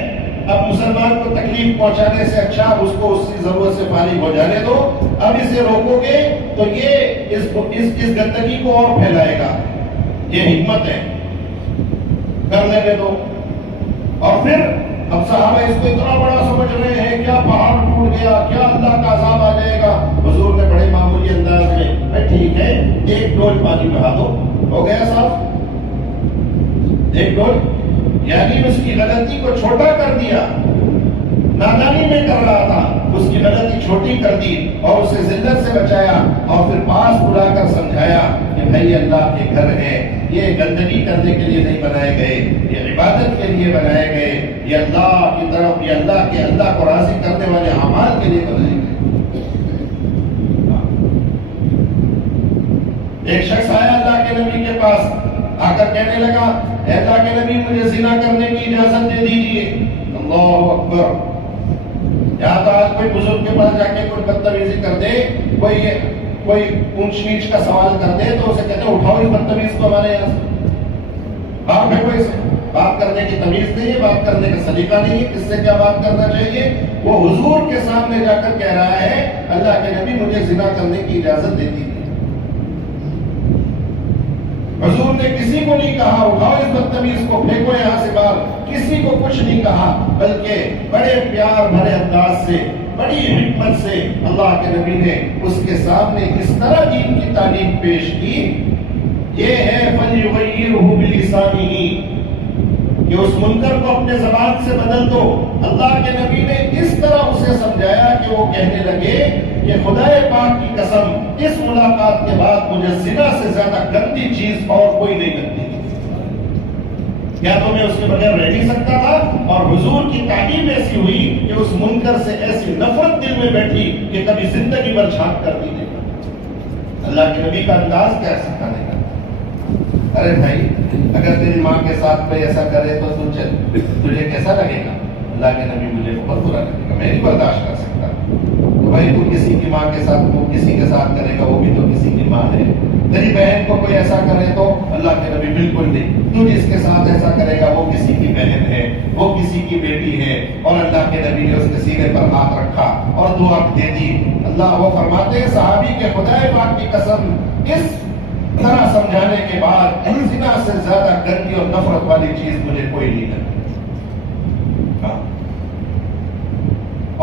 اب مسلمان کو تکلیف پہنچانے سے اچھا اس کو اس کی ضرورت سے فارغ ہو جانے دو، اب اسے روکو گے تو یہ اس گندگی کو اور پھیلائے گا، یہ حکمت ہے، کر لینے دو۔ اور پھر اب صحابہ اس کو اتنا بڑا سمجھ رہے ہیں، کیا پہاڑ ٹوٹ گیا، کیا اللہ کا عذاب آ جائے گا، حضور نے بڑے معمولی انداز میں ٹھیک ہے ایک ڈول پانی بہا دو، ہو گیا صاحب، ایک ڈول، یعنی اس کی غلطی کو چھوٹا کر دیا، نادانی میں کر رہا تھا، اس کی غلطی چھوٹی کر دی اور اسے ذلت سے بچایا، اور پھر پاس بلا کر سمجھایا کہ بھائی اللہ کے گھر ہے، یہ گندگی کرنے کے لیے نہیں بنائے گئے، یہ عبادت کے لیے بنائے گئے، یہ اللہ کی طرف، یہ اللہ کو راضی کرنے والے اعمال کے لیے بنائے گئے۔ ایک شخص آیا اللہ کے نبی کے پاس، آ کر کہنے لگا اے اللہ کے نبی مجھے زنا کرنے کی اجازت دے دیجیے۔ اللہ اکبر، یا تو آج کوئی بزرگ کے پاس جا کے کوئی بدتمیزی کر دے، کوئی اونچ نیچ کا سوال کر دے تو اسے کہتے ہیں اٹھاؤ اس بدتمیز کو ہمارے یہاں سے، باہر پھینکو اسے، بات کرنے کی تمیز نہیں ہے، بات کرنے کا سلیقہ نہیں ہے، کس سے کیا بات کرنا چاہیے۔ وہ حضور کے سامنے جا کر کہہ رہا ہے اللہ کے نبی مجھے زنا کرنے کی اجازت دے دیجیے۔ حضور نے کسی کو نہیں کہا اٹھاؤ اس بدتمیز کو، پھینکو یہاں سے باہر، کسی کو کچھ نہیں کہا، بلکہ بڑے پیار بھرے انداز سے، بڑی حکمت سے اللہ کے نبی نے اس کے سامنے اس طرح دین کی تعلیم پیش کی، یہ ہے فَلْيُغَيِّرْهُ بِلِسَانِهِ، کہ اس منکر کو اپنے زبان سے بدل دو۔ اللہ کے نبی نے اس طرح اسے سمجھایا کہ وہ کہنے لگے کہ خدائے پاک کی قسم اس ملاقات کے بعد مجھے زنا سے زیادہ گندی چیز اور کوئی نہیں لگتی، کیا تو میں اس کے بغیر رہ نہیں سکتا تھا۔ اور حضور کی تعلیم ایسی ہوئی کہ اس منکر سے ایسی نفرت دل میں بیٹھی کہ کبھی زندگی بھر جھانک کر دی نہیں۔ اللہ کے نبی کا انداز کیا سکھانے کا، ارے بھائی اگر تیری ماں کے ساتھ کوئی ایسا کرے تو تجھے کیسا لگے گا؟ اللہ کے نبی مجھے بہت برا لگے گا، میں نہیں برداشت کر سکتا۔ تو بھائی تو کسی کی ماں کے ساتھ، وہ کسی کے ساتھ کرے گا، وہ بھی تو کسی کی ماں ہے۔ تیری بہن کو کوئی ایسا کرے تو اللہ کے نبی بالکل نہیں، تو جس کے ساتھ ایسا کرے گا وہ کسی کی بہن ہے، وہ کسی کی بیٹی ہے۔ اور اللہ کے نبی نے اس کے سینے پر ہاتھ رکھا اور دعا دے دی۔ اللہ وہ فرماتے ہیں صحابی کے خدائے پاک کی قسم اس طرح سمجھانے کے بعد زنا سے زیادہ گندی اور نفرت والی چیز مجھے کوئی نہیں لگی۔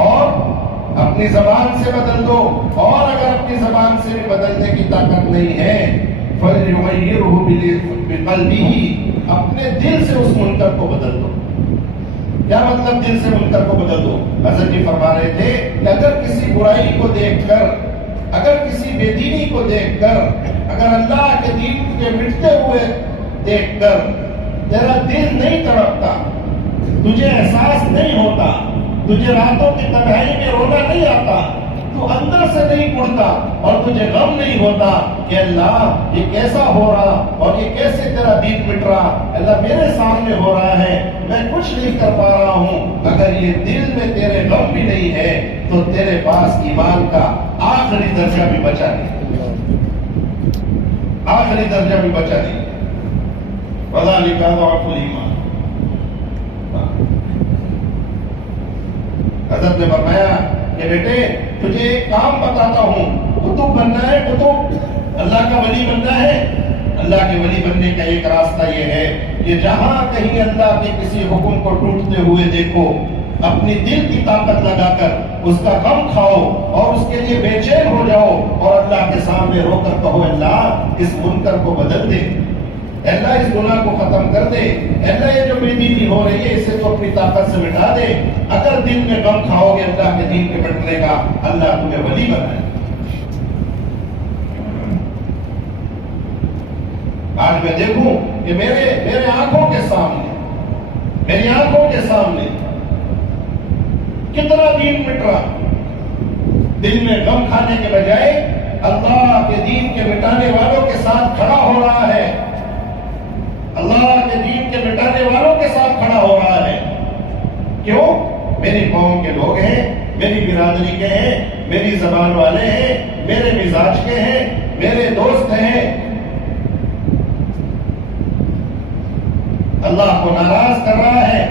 اور اپنی زبان سے بدل دو، اور اگر اپنی زبان سے بھی بدلنے کی طاقت نہیں ہے فَلْيُغَيِّرْهُ بِقَلْبِهِ، اپنے دل سے اس منکر کو بدل دو۔ کیا مطلب دل سے منکر کو بدل دو؟ حضرت جی فرما رہے تھے کہ اگر کسی برائی کو دیکھ کر، اگر کسی بے دینی کو دیکھ کر، اگر اللہ کے دین کے مٹتے ہوئے دیکھ کر تیرا دل نہیں تڑپتا، تجھے احساس نہیں ہوتا، تجھے راتوں کی تنہائی میں رونا نہیں آتا، تو اندر سے نہیں اڑتا اور تجھے غم نہیں ہوتا کہ اللہ یہ کیسا ہو رہا اور یہ کیسے تیرا دین مٹ رہا، اللہ میرے سامنے ہو رہا ہے، میں کچھ نہیں کر پا رہا ہوں۔ اگر یہ دل میں تیرے غم بھی نہیں ہے تو تیرے پاس ایمان کا آخری درجہ بھی بچا نہیں، آخری درجہ بھی بچا نہیں۔ وَذَلِكَ ضَعْفُ الْإِيمَانِ، حضرت نے فرمایا کہ بیٹے تجھے ایک کام بتاتا ہوں، کتب بننا ہے، کتب اللہ کا ولی بننا ہے، اللہ کے ولی بننے کا ایک راستہ یہ ہے کہ جہاں کہیں اللہ کے کسی حکم کو ٹوٹتے ہوئے دیکھو، اپنی دل کی طاقت لگا کر اس کا غم کھاؤ اور اس کے لیے بے چین ہو جاؤ اور اللہ کے سامنے رو کر کہو اللہ اس منکر کو بدل دے، اللہ اس گناہ کو ختم کر دے، اللہ یہ جو بے دینی ہو رہی ہے اسے تو اپنی طاقت سے مٹا دے۔ اگر دل میں غم کھاؤ گے اللہ کے دین کے بٹنے کا، اللہ تمہیں ولی بنائے۔ آج میں دیکھوں کہ میرے آنکھوں کے سامنے، میری آنکھوں کے سامنے کتنا دین مٹ رہا، دل میں غم کھانے کے بجائے اللہ کے دین کے مٹانے والوں کے ساتھ کھڑا ہو رہا ہے، اللہ کے دین کے مٹانے والوں کے ساتھ کھڑا ہو رہا ہے۔ کیوں؟ میری قوم کے لوگ ہیں، میری برادری کے ہیں، میری زبان والے ہیں، میرے مزاج کے ہیں، میرے دوست ہیں۔ اللہ کو ناراض کر رہا ہے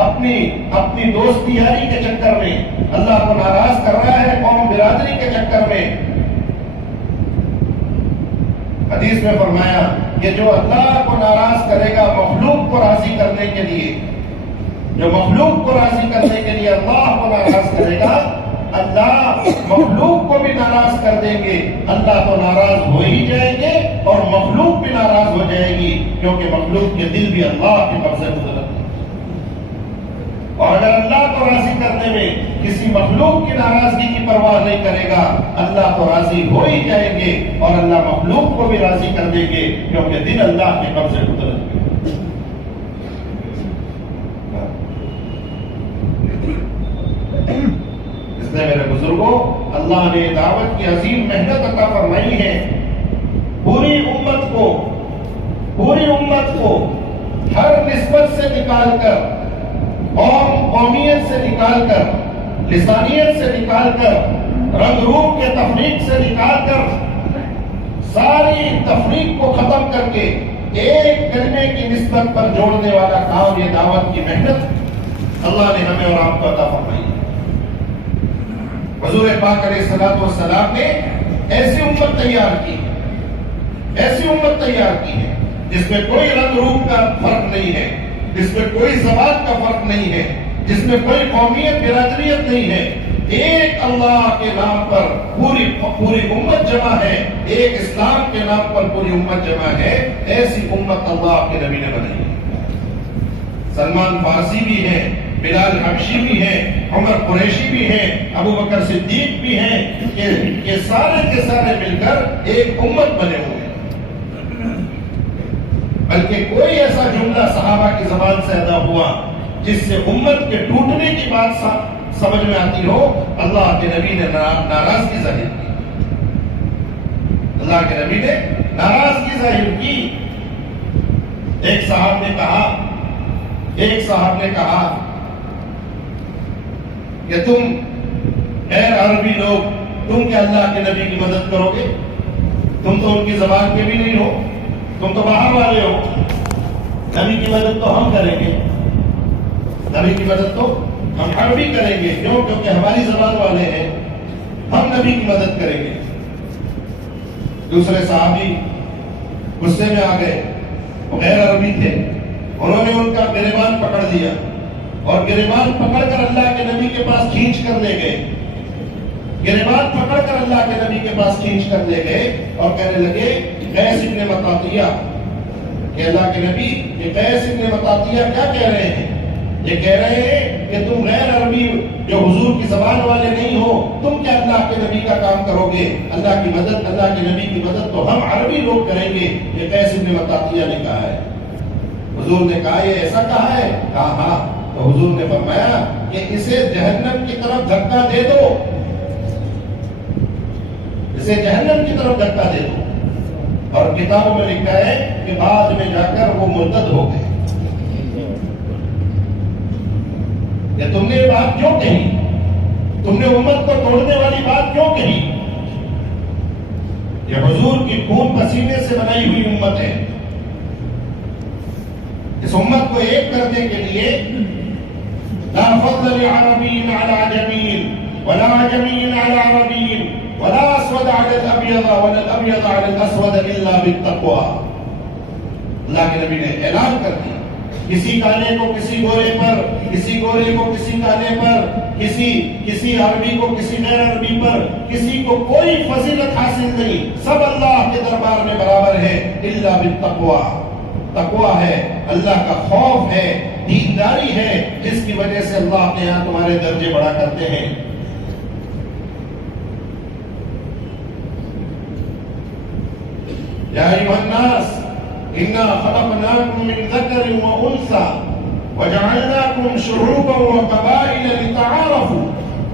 اپنی دوستی یاری کے چکر میں، اللہ کو ناراض کر رہا ہے قوم برادری کے چکر میں۔ حدیث میں فرمایا کہ جو اللہ کو ناراض کرے گا مخلوق کو راضی کرنے کے لیے، جو مخلوق کو راضی کرنے کے لیے اللہ کو ناراض کرے گا، اللہ مخلوق کو بھی ناراض کر دیں گے، اللہ تو ناراض ہو ہی جائیں گے اور مخلوق بھی ناراض ہو جائے گی، کیونکہ مخلوق کے دل بھی اللہ کے قبضے میں ہے۔ اور اگر اللہ کو راضی کرنے میں کسی مخلوق کی ناراضگی کی پرواہ نہیں کرے گا، اللہ تو راضی ہو ہی جائیں گے اور اللہ مخلوق کو بھی راضی کر دیں گے، کیونکہ دل اللہ کے قبضے میں ہے۔ اس لیے میرے بزرگوں، اللہ نے دعوت کی عظیم محنت عطا فرمائی ہے، پوری امت کو ہر نسبت سے نکال کر، قومیت سے نکال کر، لسانیت سے نکال کر، رنگ روپ کے تفریق سے نکال کر، ساری تفریق کو ختم کر کے ایک کلمے کی نسبت پر جوڑنے والا کام، یہ دعوت کی محنت اللہ نے ہمیں اور آپ کو عطا فرمائی ہے۔ حضور پاک علیہ الصلوۃ والسلام نے ایسی امت تیار کی ہے جس میں کوئی رنگ روپ کا فرق نہیں ہے، جس میں کوئی زبان کا فرق نہیں ہے، جس میں کوئی قومیت برادریت نہیں ہے، ایک اللہ کے نام پر پوری امت جمع ہے، ایک اسلام کے نام پر پوری امت جمع ہے۔ ایسی امت اللہ کے نبی نے بنائی ہے۔ سلمان فارسی بھی ہے، بلال حبشی بھی ہے، عمر قریشی بھی ہے، ابو بکر صدیق بھی ہیں، کہ سارے کے سارے مل کر ایک امت بنے ہوئے ہیں۔ بلکہ کوئی ایسا جملہ صحابہ کی زبان سے ادا ہوا جس سے امت کے ٹوٹنے کی بات سمجھ میں آتی ہو، اللہ کے نبی نے ناراضگی ظاہر کی، اللہ کے نبی نے ناراضگی ظاہر کی۔ ایک صاحب نے کہا کہ تم غیر عربی لوگ، تم کیا اللہ کے نبی کی مدد کرو گے؟ تم تو ان کی زبان کے بھی نہیں ہو، تم تو باہر والے ہو، نبی کی مدد تو ہم کریں گے، نبی کی مدد تو ہم عربی کریں گے، کیوں؟ کیونکہ ہماری زبان والے ہیں، ہم نبی کی مدد کریں گے۔ دوسرے صحابی غصے میں آ گئے، وہ غیر عربی تھے، انہوں نے ان کا گریبان پکڑ لیا اور گریبان پکڑ کر اللہ کے نبی کے پاس کھینچ کر لے گئے، گریبان پکڑ کر اللہ کے نبی کے پاس کھینچ کر لے گئے اور کہنے لگے قیس ابن مطاطیہ، کہ اللہ کے نبی یہ قیس ابن مطاطیہ کیا کہہ رہے ہیں؟ یہ کہہ رہے ہیں کہ تم غیر عربی جو حضور کی زبان والے نہیں ہو، تم کیا اللہ کے نبی کا کام کرو گے؟ اللہ کی مدد، اللہ کے نبی کی مدد تو ہم عربی لوگ کریں گے، یہ قیس ابن مطاطیہ نے کہا ہے۔ حضور نے کہا یہ ایسا کہا ہے؟ کہا ہاں۔ تو حضور نے فرمایا کہ اسے جہنم کی طرف دھکا دے دو، اسے جہنم کی طرف دھکا دے دو۔ اور کتابوں میں لکھا ہے کہ بعد میں جا کر وہ مرتد ہو گئے۔ کہ تم نے یہ بات کیوں کہی؟ تم نے امت کو توڑنے والی بات کیوں کہی؟ یہ حضور کی خون پسینے سے بنائی ہوئی امت ہے۔ اس امت کو ایک کرنے کے لیے لا فضل لعربی علی عجمی ولا عجمی علی عربی ولا اسود علی الابیض ولا الابیض علی الاسود الا بالتقوی۔ اللہ کے نبی نے اعلان کر دیا، کسی کالے کو کسی گورے پر، کسی گورے کو کسی کالے پر، کسی عربی کو کسی غیر عربی پر، کسی کو کوئی فضیلت حاصل نہیں، سب اللہ کے دربار میں برابر ہے، الا بالتقوی، تقوی ہے، اللہ کا خوف ہے، دینداری ہے، جس کی وجہ سے اللہ کے یہاں تمہارے درجے بڑھا کرتے ہیں۔ یا ایھا الناس انا خلقناکم من ذکر و انثی وجعلناکم شعوبا وقبائل لتعارفوا،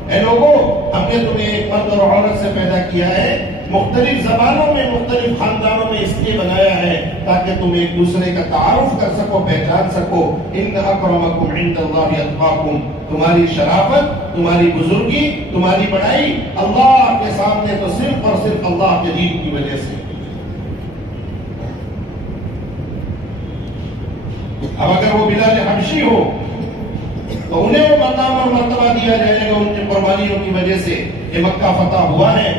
اے لوگو ہم نے تمہیں ایک مرد اور عورت سے پیدا کیا ہے، مختلف زبانوں میں مختلف خاندانوں میں اس لیے بنایا ہے تاکہ تم ایک دوسرے کا تعارف کر سکو، پہچان سکو۔ ان اکرمکم عند اللہ اتقاکم، تمہاری شرافت، تمہاری بزرگی، تمہاری بڑائی اللہ کے سامنے تو صرف اور صرف اللہ کے دین کی وجہ سے۔ اب اگر وہ بلال حبشی ہو تو انہیں وہ مقام اور مرتبہ دیا جائے گا ان کی قربانیوں کی وجہ سے کہ مکہ فتح ہوا ہے،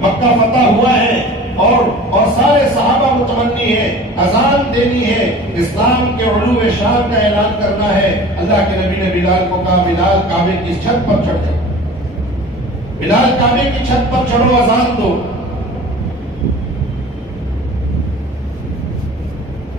مکہ فتح ہوا ہے، اور سارے صحابہ متمنی ہیں، اذان دینی ہے، اسلام کے علو شان کا اعلان کرنا ہے۔ اللہ کے نبی نے بلال کو کہا بلال کعبے کی چھت پر چڑھ جاؤ، بلال کعبے کی چھت پر چڑھو، اذان دو۔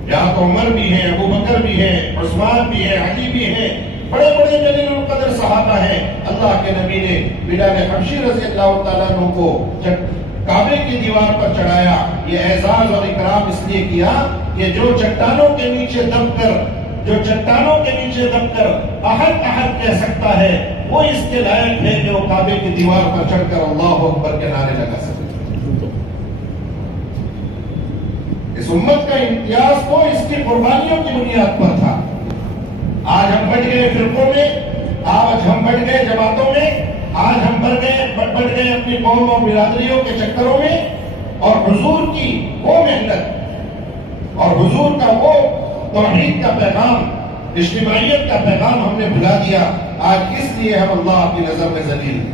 یہاں تو عمر بھی ہیں، ابو بکر بھی ہیں، عثمان بھی ہیں، علی بھی ہیں، بڑے بڑے جلیل القدر صحابہ ہیں۔ اللہ کے نبی نے بلال حبشی رضی اللہ تعالیٰ عنہ کو جب کعبے کی دیوار پر چڑھایا، یہ اعزاز اور اکرام اس لیے کیا کہ جو چٹانوں کے نیچے دب کر احد احد کہہ سکتا ہے، وہ اس کے لائق ہے کہ وہ کعبے کی دیوار پر چڑھ کر اللہ اکبر کے نعرے لگا سکے۔ اس امت کا امتیاز تو اس کی قربانیوں کی بنیاد پر تھا۔ آج ہم بٹ گئے فرقوں میں، آج ہم بٹ گئے جماعتوں میں، آج ہم بٹ گئے اپنی قوم اور برادریوں کے چکروں میں، اور حضور کی وہ محنت اور حضور کا وہ توحید کا پیغام، اجتماعیت کا پیغام ہم نے بھلا دیا۔ آج اس لیے ہم اللہ کی نظر میں ذلیل ہیں۔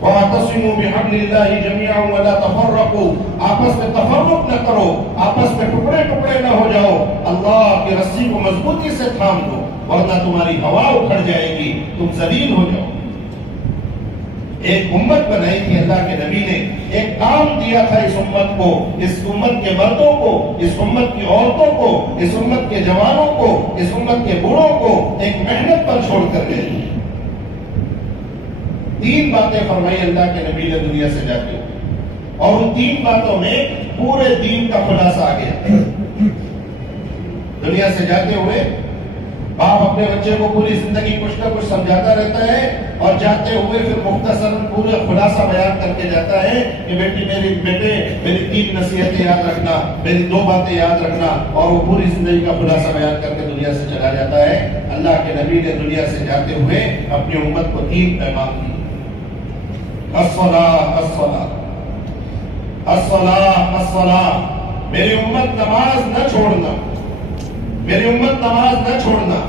وَاعْتَصِمُوا بِحَبْلِ اللَّهِ جَمِيعًا وَلَا تَفَرَّقُوا، آپس میں تفرق نہ کرو، آپس میں ٹکڑے ٹکڑے نہ ہو جاؤ، اللہ کی رسی کو مضبوطی سے تھام دو، ورنہ تمہاری ہوا اکھڑ جائے گی، تم ذلیل ہو جاؤ۔ ایک امت بنائی تھی اللہ کے نبی نے، ایک کام دیا تھا اس امت کو، اس امت کے مردوں کو، اس امت کی عورتوں کو، اس امت کے جوانوں کو، اس امت کے بوڑھوں کو ایک محنت پر چھوڑ کر گئے۔ تین باتیں فرمائی اللہ کے نبی نے دنیا سے جاتے ہوئے، اور ان تین باتوں میں پورے دین کا خلاصہ آ گیا۔ دنیا سے جاتے ہوئے باپ اپنے بچے کو پوری زندگی کچھ نہ کچھ سمجھاتا رہتا ہے، اور جاتے ہوئے پھر مختصر پورا خلاصہ بیان کر کے جاتا ہے کہ میری تین نصیحتیں یاد رکھنا، میری دو باتیں یاد رکھنا، اور وہ پوری زندگی کا خلاصہ بیان کر کے دنیا سے چلا جاتا ہے۔ اللہ کے نبی نے دنیا سے جاتے ہوئے اپنی امت کو تین پیغام دیے: الصلاۃ الصلاۃ الصلاۃ الصلاۃ، میری امت نماز نہ چھوڑنا، میری امت نماز نہ چھوڑنا۔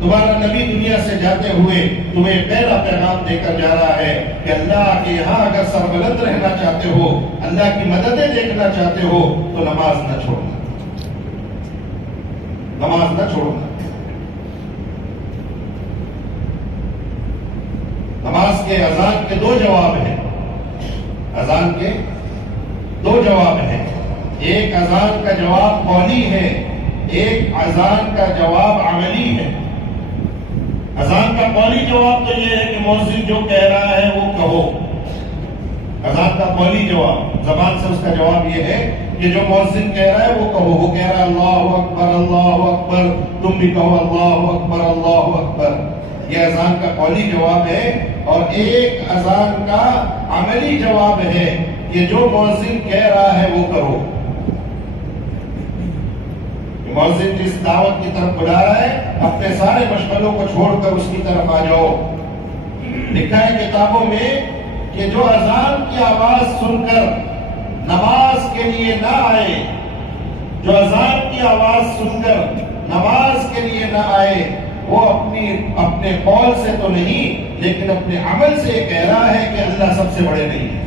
تمہارا نبی دنیا سے جاتے ہوئے تمہیں پہلا پیغام دے کر جا رہا ہے کہ اللہ کے یہاں اگر سربلند رہنا چاہتے ہو، اللہ کی مددیں دیکھنا چاہتے ہو تو نماز نہ چھوڑنا، نماز نہ چھوڑنا۔ نماز کے اذان کے دو جواب ہیں، اذان کے دو جواب ہیں، ایک اذان کا جواب قولی ہے، ایک اذان کا جواب عملی ہے۔ اذان کا قولی جواب تو یہ ہے کہ مؤذن جو کہہ رہا ہے وہ کہو، اذان کا قولی جواب، زبان سے اس کا جواب یہ ہے کہ جو مؤذن کہہ رہا ہے وہ کہو، وہ کہہ رہا ہے اللہ اکبر اللہ اکبر، تم بھی کہو اللہ اکبر اللہ اکبر، یہ اذان کا قولی جواب ہے۔ اور ایک اذان کا عملی جواب ہے کہ جو مؤذن کہہ رہا ہے وہ کرو۔ مؤذن جس دعوت کی طرف بلا رہا ہے اپنے سارے مشغلوں کو چھوڑ کر اس کی طرف آ جاؤ۔ لکھا ہے کتابوں میں کہ جو اذان کی آواز سن کر نماز کے لیے نہ آئے، جو اذان کی آواز سن کر نماز کے لیے نہ آئے، وہ اپنے قول سے تو نہیں لیکن اپنے عمل سے یہ کہہ رہا ہے کہ اللہ سب سے بڑے نہیں ہے۔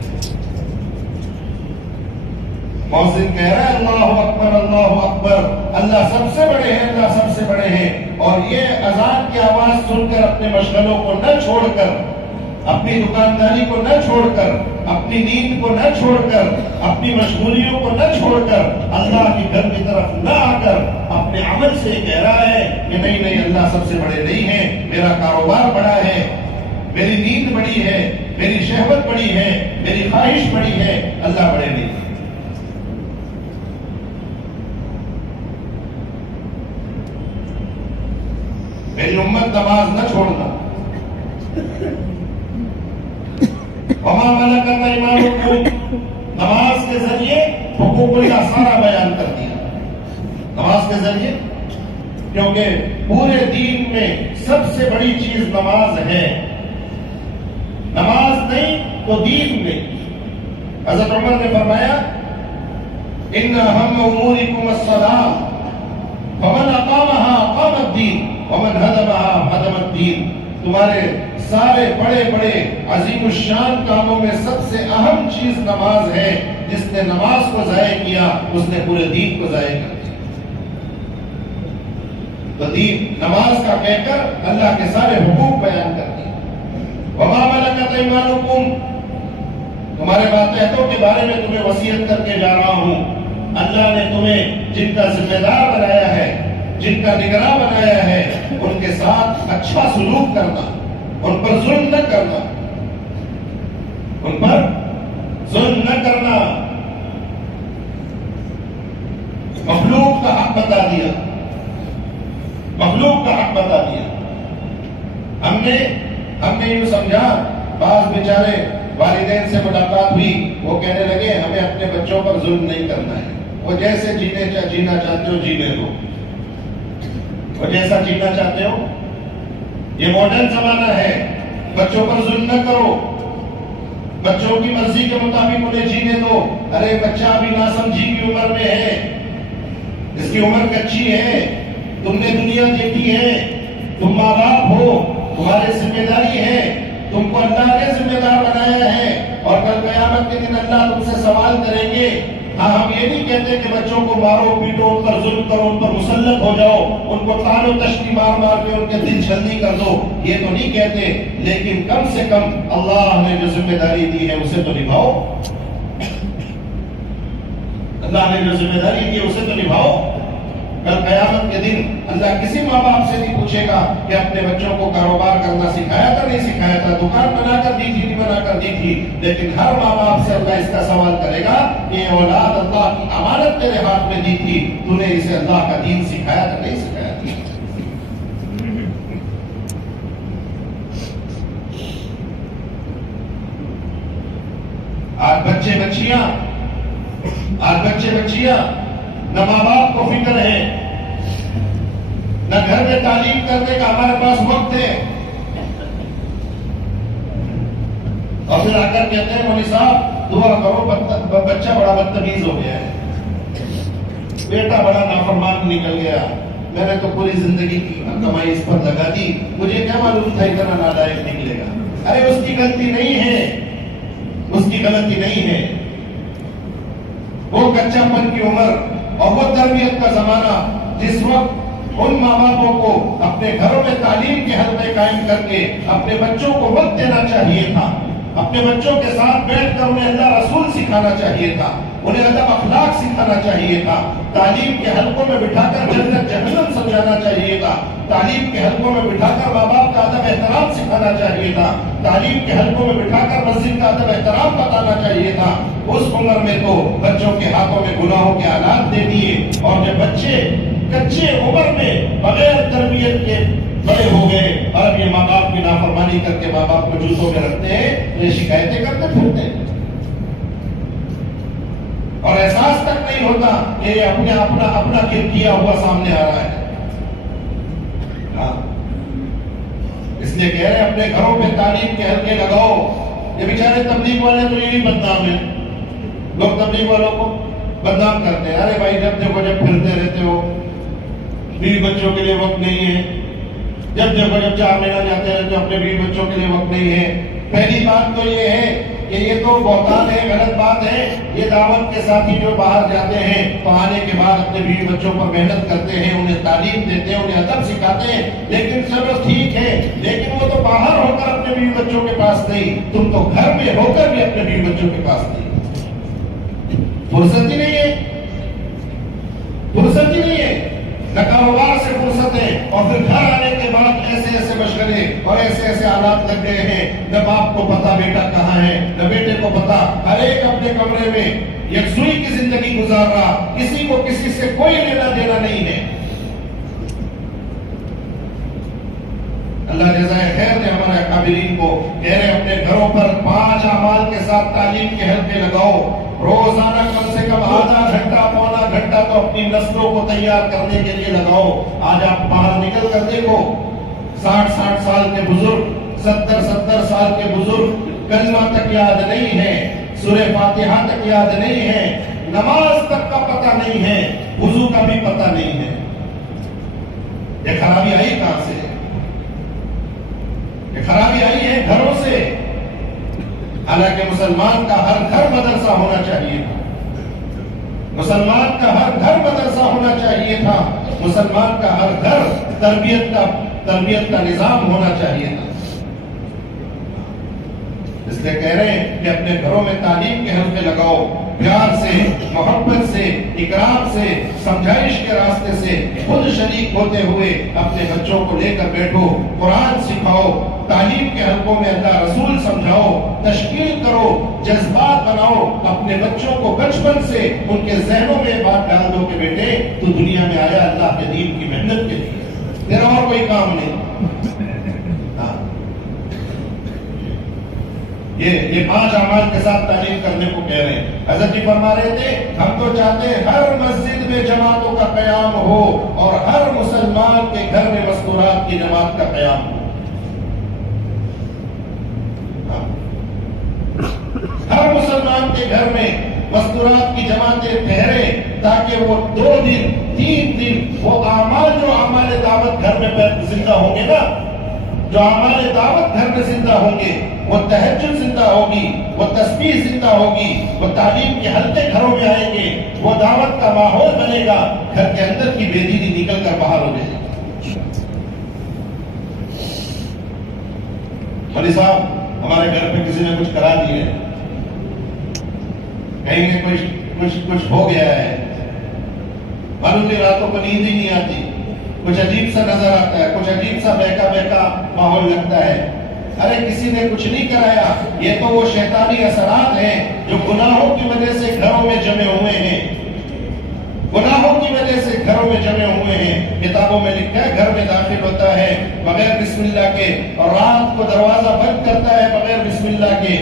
مؤذن کہہ رہا ہے اللہ اکبر اللہ اکبر، اللہ سب سے بڑے ہیں، اللہ سب سے بڑے ہیں۔ اور یہ اذان کی آواز سن کر اپنے مشغلوں کو نہ چھوڑ کر، اپنی دکانداری کو نہ چھوڑ کر، اپنی نیند کو نہ چھوڑ کر، اپنی مشغولیوں کو نہ چھوڑ کر، اللہ کے گھر کی طرف نہ آ کر اپنے عمل سے کہہ رہا ہے کہ نہیں نہیں، اللہ سب سے بڑے نہیں ہیں، میرا کاروبار بڑا ہے، میری نیند بڑی ہے، میری شہوت بڑی ہے، میری خواہش بڑی ہے، اللہ بڑے نہیں۔ میری امت نماز نہ چھوڑنا۔ وما ملکت ایمانکم، نماز کے ذریعے حقوق اللہ سارا بیان کر دیا۔ نماز کے ذریعے، کیونکہ پورے دین میں سب سے بڑی چیز نماز ہے۔ نماز نہیں تو دین نہیں۔ حضرت عمر نے فرمایا ان اہم امورکم الصلاۃ فمن اقامها اقام الدین ومن هدمها هدم الدین، تمہارے سارے بڑے بڑے عظیم الشان کاموں میں سب سے اہم چیز نماز ہے۔ جس نے نماز کو ضائع کیا اس نے پورے دین کو ضائع کر دیا۔ تو دین نماز کا کہہ کر اللہ کے سارے حقوق بیان کر دیے۔ وما ملکت ایمانکم، تمہارے ماتحتوں کے بارے میں تمہیں وصیت کر کے جا رہا ہوں۔ اللہ نے تمہیں جن کا ذمہ دار بنایا ہے، جن کا نگراں بنایا ہے، ان کے ساتھ اچھا سلوک کرنا، ان پر ظلم نہ کرنا، ان پر ظلم نہ کرنا۔ مخلوق کا حق بتا دیا، مخلوق کا حق بتا دیا۔ ہم نے یوں سمجھا، بعض بیچارے والدین سے ملاقات ہوئی، وہ کہنے لگے ہمیں اپنے بچوں پر ظلم نہیں کرنا ہے، وہ جیسے جینا چاہتے ہو جینے دو، وہ جیسا جینا چاہتے ہو۔ یہ ماڈرن زمانہ ہے، بچوں پر ظلم نہ کرو، بچوں کی مرضی کے مطابق انہیں جینے دو۔ ارے بچہ ابھی ناسمجھی کی عمر میں ہے، اس کی عمر کچی ہے، تم نے دنیا دیکھی ہے، تم ماں باپ ہو، تمہارے ذمہ داری ہے، تم کو اللہ نے ذمہ دار بنایا ہے، اور کل قیامت کے دن اللہ تم سے سوال کریں گے۔ ہاں، ہم یہ نہیں کہتے کہ بچوں کو مارو پیٹو، ان پر ظلم کرو، ان پر مسلط ہو جاؤ، ان کو تان و تشتی مار مار کے ان کے دل چھلنی کر دو، یہ تو نہیں کہتے، لیکن کم سے کم اللہ نے جو ذمہ داری دی ہے اسے تو نبھاؤ۔ اللہ نے جو ذمہ داری دی ہے اسے تو نبھاؤ۔ کل قیامت کے دن اللہ کسی ماں باپ سے نہیں پوچھے گا کہ اپنے بچوں کو کاروبار کرنا سکھایا تھا نہیں سکھایا تھا، دکان بنا کر دی تھی نہیں بنا کر دی تھی، لیکن ہر ماں باپ سے اللہ اس کا سوال کرے گا کہ یہ اولاد اللہ کی امانت تیرے ہاتھ میں دی تھی، تو نے اسے اللہ کا دین سکھایا تھا نہیں سکھایا تھا۔ آج بچے بچیاں نہ ماں باپ کو فکر ہے، نہ گھر میں تعلیم کرنے کا ہمارے پاس وقت ہے، اور پھر آ کر کہتے ہیں مولوی صاحب دعا کرو بچہ بڑا بدتمیز ہو گیا ہے، بیٹا بڑا نافرمان نکل گیا، میں نے تو پوری زندگی کی کمائی اس پر لگا دی، مجھے کیا معلوم تھا اتنا نالائق نکلے گا۔ ارے اس کی غلطی نہیں ہے، اس کی غلطی نہیں ہے، وہ کچا پن کی عمر اور وہ تربیت کا زمانہ جس وقت ان ماں باپوں کو اپنے گھروں میں تعلیم کے حلقے قائم کر کے اپنے بچوں کو وقت دینا چاہیے تھا، اپنے بچوں کے ساتھ بیٹھ کر انہیں اللہ رسول سکھانا چاہیے تھا، انہیں ادب اخلاق سکھانا چاہیے تھا، تعلیم کے حلقوں میں بٹھا کر جنت جہنم سمجھانا چاہیے تھا، تعلیم کے حلقوں میں بٹھا کر ماں باپ کا ادب احترام سکھانا چاہیے تھا، تعلیم کے حلقوں میں بٹھا کر مسجد کا ادب احترام بتانا چاہیے تھا۔ اس عمر میں تو بچوں کے ہاتھوں میں گناہوں کے آلات دے دیے، اور جب بچے کچے عمر میں بغیر تربیت کے بڑے ہو گئے اور اب یہ ماں باپ کی نافرمانی کر کے ماں باپ کو جوتوں میں رکھتے ہیں، یہ شکایتیں کرتے پھرتے ہیں، اور احساس تک نہیں ہوتا کہ یہ اپنا کیا ہوا سامنے آ رہا ہے۔ ہاں، اس لیے کہہ رہے ہیں اپنے گھروں میں تعلیم کے حلقے لگاؤ۔ یہ بیچارے تبلیغ والے تو یہی بدنام ہیں، لوگ تبلیغ والوں کو بدنام کرتے ہیں، ارے بھائی جب دیکھو جب پھرتے رہتے ہو، بیوی بچوں کے لیے وقت نہیں ہے، جب دیکھو جب 4 مہینہ جاتے رہتے ہو، اپنے بیوی بچوں کے لیے وقت نہیں ہے۔ پہلی بات تو یہ ہے کہ یہ تو بہتان ہے، غلط بات ہے. یہ دعوت کے ساتھی جو باہر جاتے ہیں تو آنے کے بعد اپنے بیوی بچوں پر محنت کرتے ہیں، انہیں تعلیم دیتے ہیں، انہیں ادب سکھاتے ہیں، لیکن چلو ٹھیک ہے، لیکن وہ تو باہر ہو کر اپنے بیوی بچوں کے پاس نہیں، تم تو گھر میں ہو کر بھی اپنے بیوی بچوں کے پاس نہیں. فرصت ہی نہیں ہے، فرصت ہی نہیں ہے. نہ کاروبار سے فرصت ہے، اور پھر گھر آنے کے بعد ایسے ایسے مشغلے اور ایسے ایسے حالات لگ گئے ہیں، نہ باپ کو پتا بیٹا کہاں ہے، نہ بیٹے کو پتا، ہر ایک اپنے کمرے میں یکسوئی کی زندگی گزار رہا، کسی کو کسی سے کوئی لینا دینا نہیں ہے. اللہ جزائے خیر نے ہمارے اکابرین کو کہہ رہے اپنے گھروں پر 5 اعمال کے ساتھ تعلیم کے حلقے لگاؤ، روزانہ کم سے کم آدھا گھنٹہ پونا گھنٹہ تو اپنی نسلوں کو تیار کرنے کے لیے لگاؤ. آج آپ باہر نکل کر دیکھو، 60 سال کے بزرگ، 70 سال کے بزرگ کلمہ تک یاد نہیں ہے، سورہ فاتحہ تک یاد نہیں ہے، نماز تک کا پتہ نہیں ہے، وضو کا بھی پتہ نہیں ہے. یہ خرابی آئی کہاں سے؟ یہ خرابی آئی ہے گھروں سے. حالانکہ مسلمان کا ہر گھر مدرسہ ہونا چاہیے تھا، مسلمان کا ہر گھر مدرسہ ہونا چاہیے تھا، مسلمان کا ہر گھر تربیت کا نظام ہونا چاہیے تھا. اس لیے کہہ رہے ہیں کہ اپنے گھروں میں تعلیم کے حلقے لگاؤ، پیار سے، محبت سے، اکرام سے، سمجھائش کے راستے سے خود شریک ہوتے ہوئے اپنے بچوں کو لے کر بیٹھو، قرآن سکھاؤ، تعلیم کے حلقوں میں اللہ رسول سمجھاؤ، تشکیل کرو، جذبات بناؤ. اپنے بچوں کو بچپن سے ان کے ذہنوں میں بات ڈال دو کہ بیٹے تو دنیا میں آیا اللہ کے دین کی محنت کے لیے، تیرا اور کوئی کام نہیں. یہ 5 اعمال کے ساتھ تعلیم کرنے کو کہہ رہے ہیں. حضرت جی فرما رہے تھے ہم تو چاہتے ہیں ہر مسجد میں جماعتوں کا قیام ہو اور ہر مسلمان کے گھر میں مستورات کی جماعت کا قیام ہو. ہر مسلمان کے گھر میں مستورات کی جماعتیں ٹھہریں تاکہ وہ 2 دن 3 دن وہ اعمال جو اعمال دعوت گھر میں زندہ ہوں گے نا، جو اعمال دعوت گھر میں زندہ ہوں گے، وہ تہجد زندہ ہوگی، وہ تسبیح زندہ ہوگی، وہ تعلیم کے حلقے گھروں میں آئیں گے، وہ دعوت کا ماحول بنے گا، گھر کے اندر کی بے دینی نکل کر باہر ہو جائے گی. مولوی صاحب ہمارے گھر پہ کسی نے کچھ کرا دیے، کہیں گے کچھ ہو گیا ہے، معلوم نہیں راتوں کو نیند ہی نہیں آتی، کچھ عجیب سا نظر آتا ہے، کچھ عجیب سا بہکا ماحول لگتا ہے. ارے کسی نے کچھ نہیں کرایا، یہ تو وہ شیطانی اثرات ہیں جو گناہوں کی وجہ سے گھروں میں جمے ہوئے ہیں، گناہوں کی وجہ سے گھروں میں جمے ہوئے ہیں. کتابوں میں لکھا ہے گھر میں داخل ہوتا ہے بغیر بسم اللہ کے اور رات کو دروازہ بند کرتا ہے بغیر بسم اللہ کے.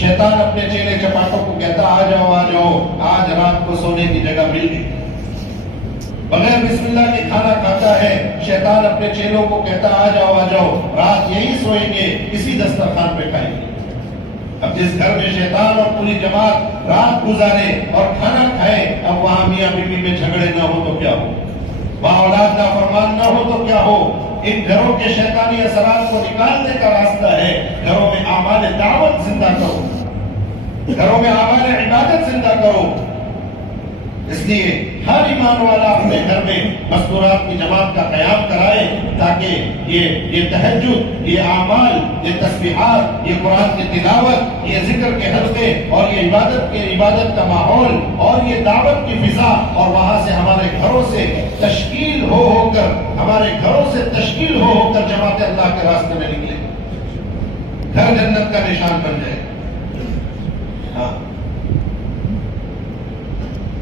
شیطان اپنے چیلے چپاٹوں کو کہتا آ جاؤ آج رات کو سونے کی جگہ مل گئی. بغیر بسم اللہ کے کھانا کھاتا ہے، شیطان اپنے چیلوں کو کہتا آ جاؤ رات یہی سوئیں گے، اسی دسترخوان پہ کھائیں گے. اب جس گھر میں شیطان اور پوری جماعت رات گزارے اور کھانا کھائے، اب وہاں میاں بیوی میں جھگڑے نہ ہو تو کیا ہو، وہاں اولاد نافرمان نہ ہو تو کیا ہو. ان گھروں کے شیطانی اثرات کو نکالنے کا راستہ ہے گھروں میں اعمال دعوت زندہ کرو، گھروں میں اعمال عبادت زندہ کرو. اس لیے ہر ایمان والا اپنے گھر میں مستورات کی جماعت کا قیام کرائے تاکہ یہ تہجد، یہ اعمال، یہ تسبیحات، یہ قرآن کی تلاوت، یہ ذکر کے حلقے اور یہ عبادت کا ماحول اور یہ دعوت کی فضا اور وہاں سے ہمارے گھروں سے تشکیل ہو کر جماعت اللہ کے راستے میں نکلے، گھر جنت کا نشان بن جائے. ہاں،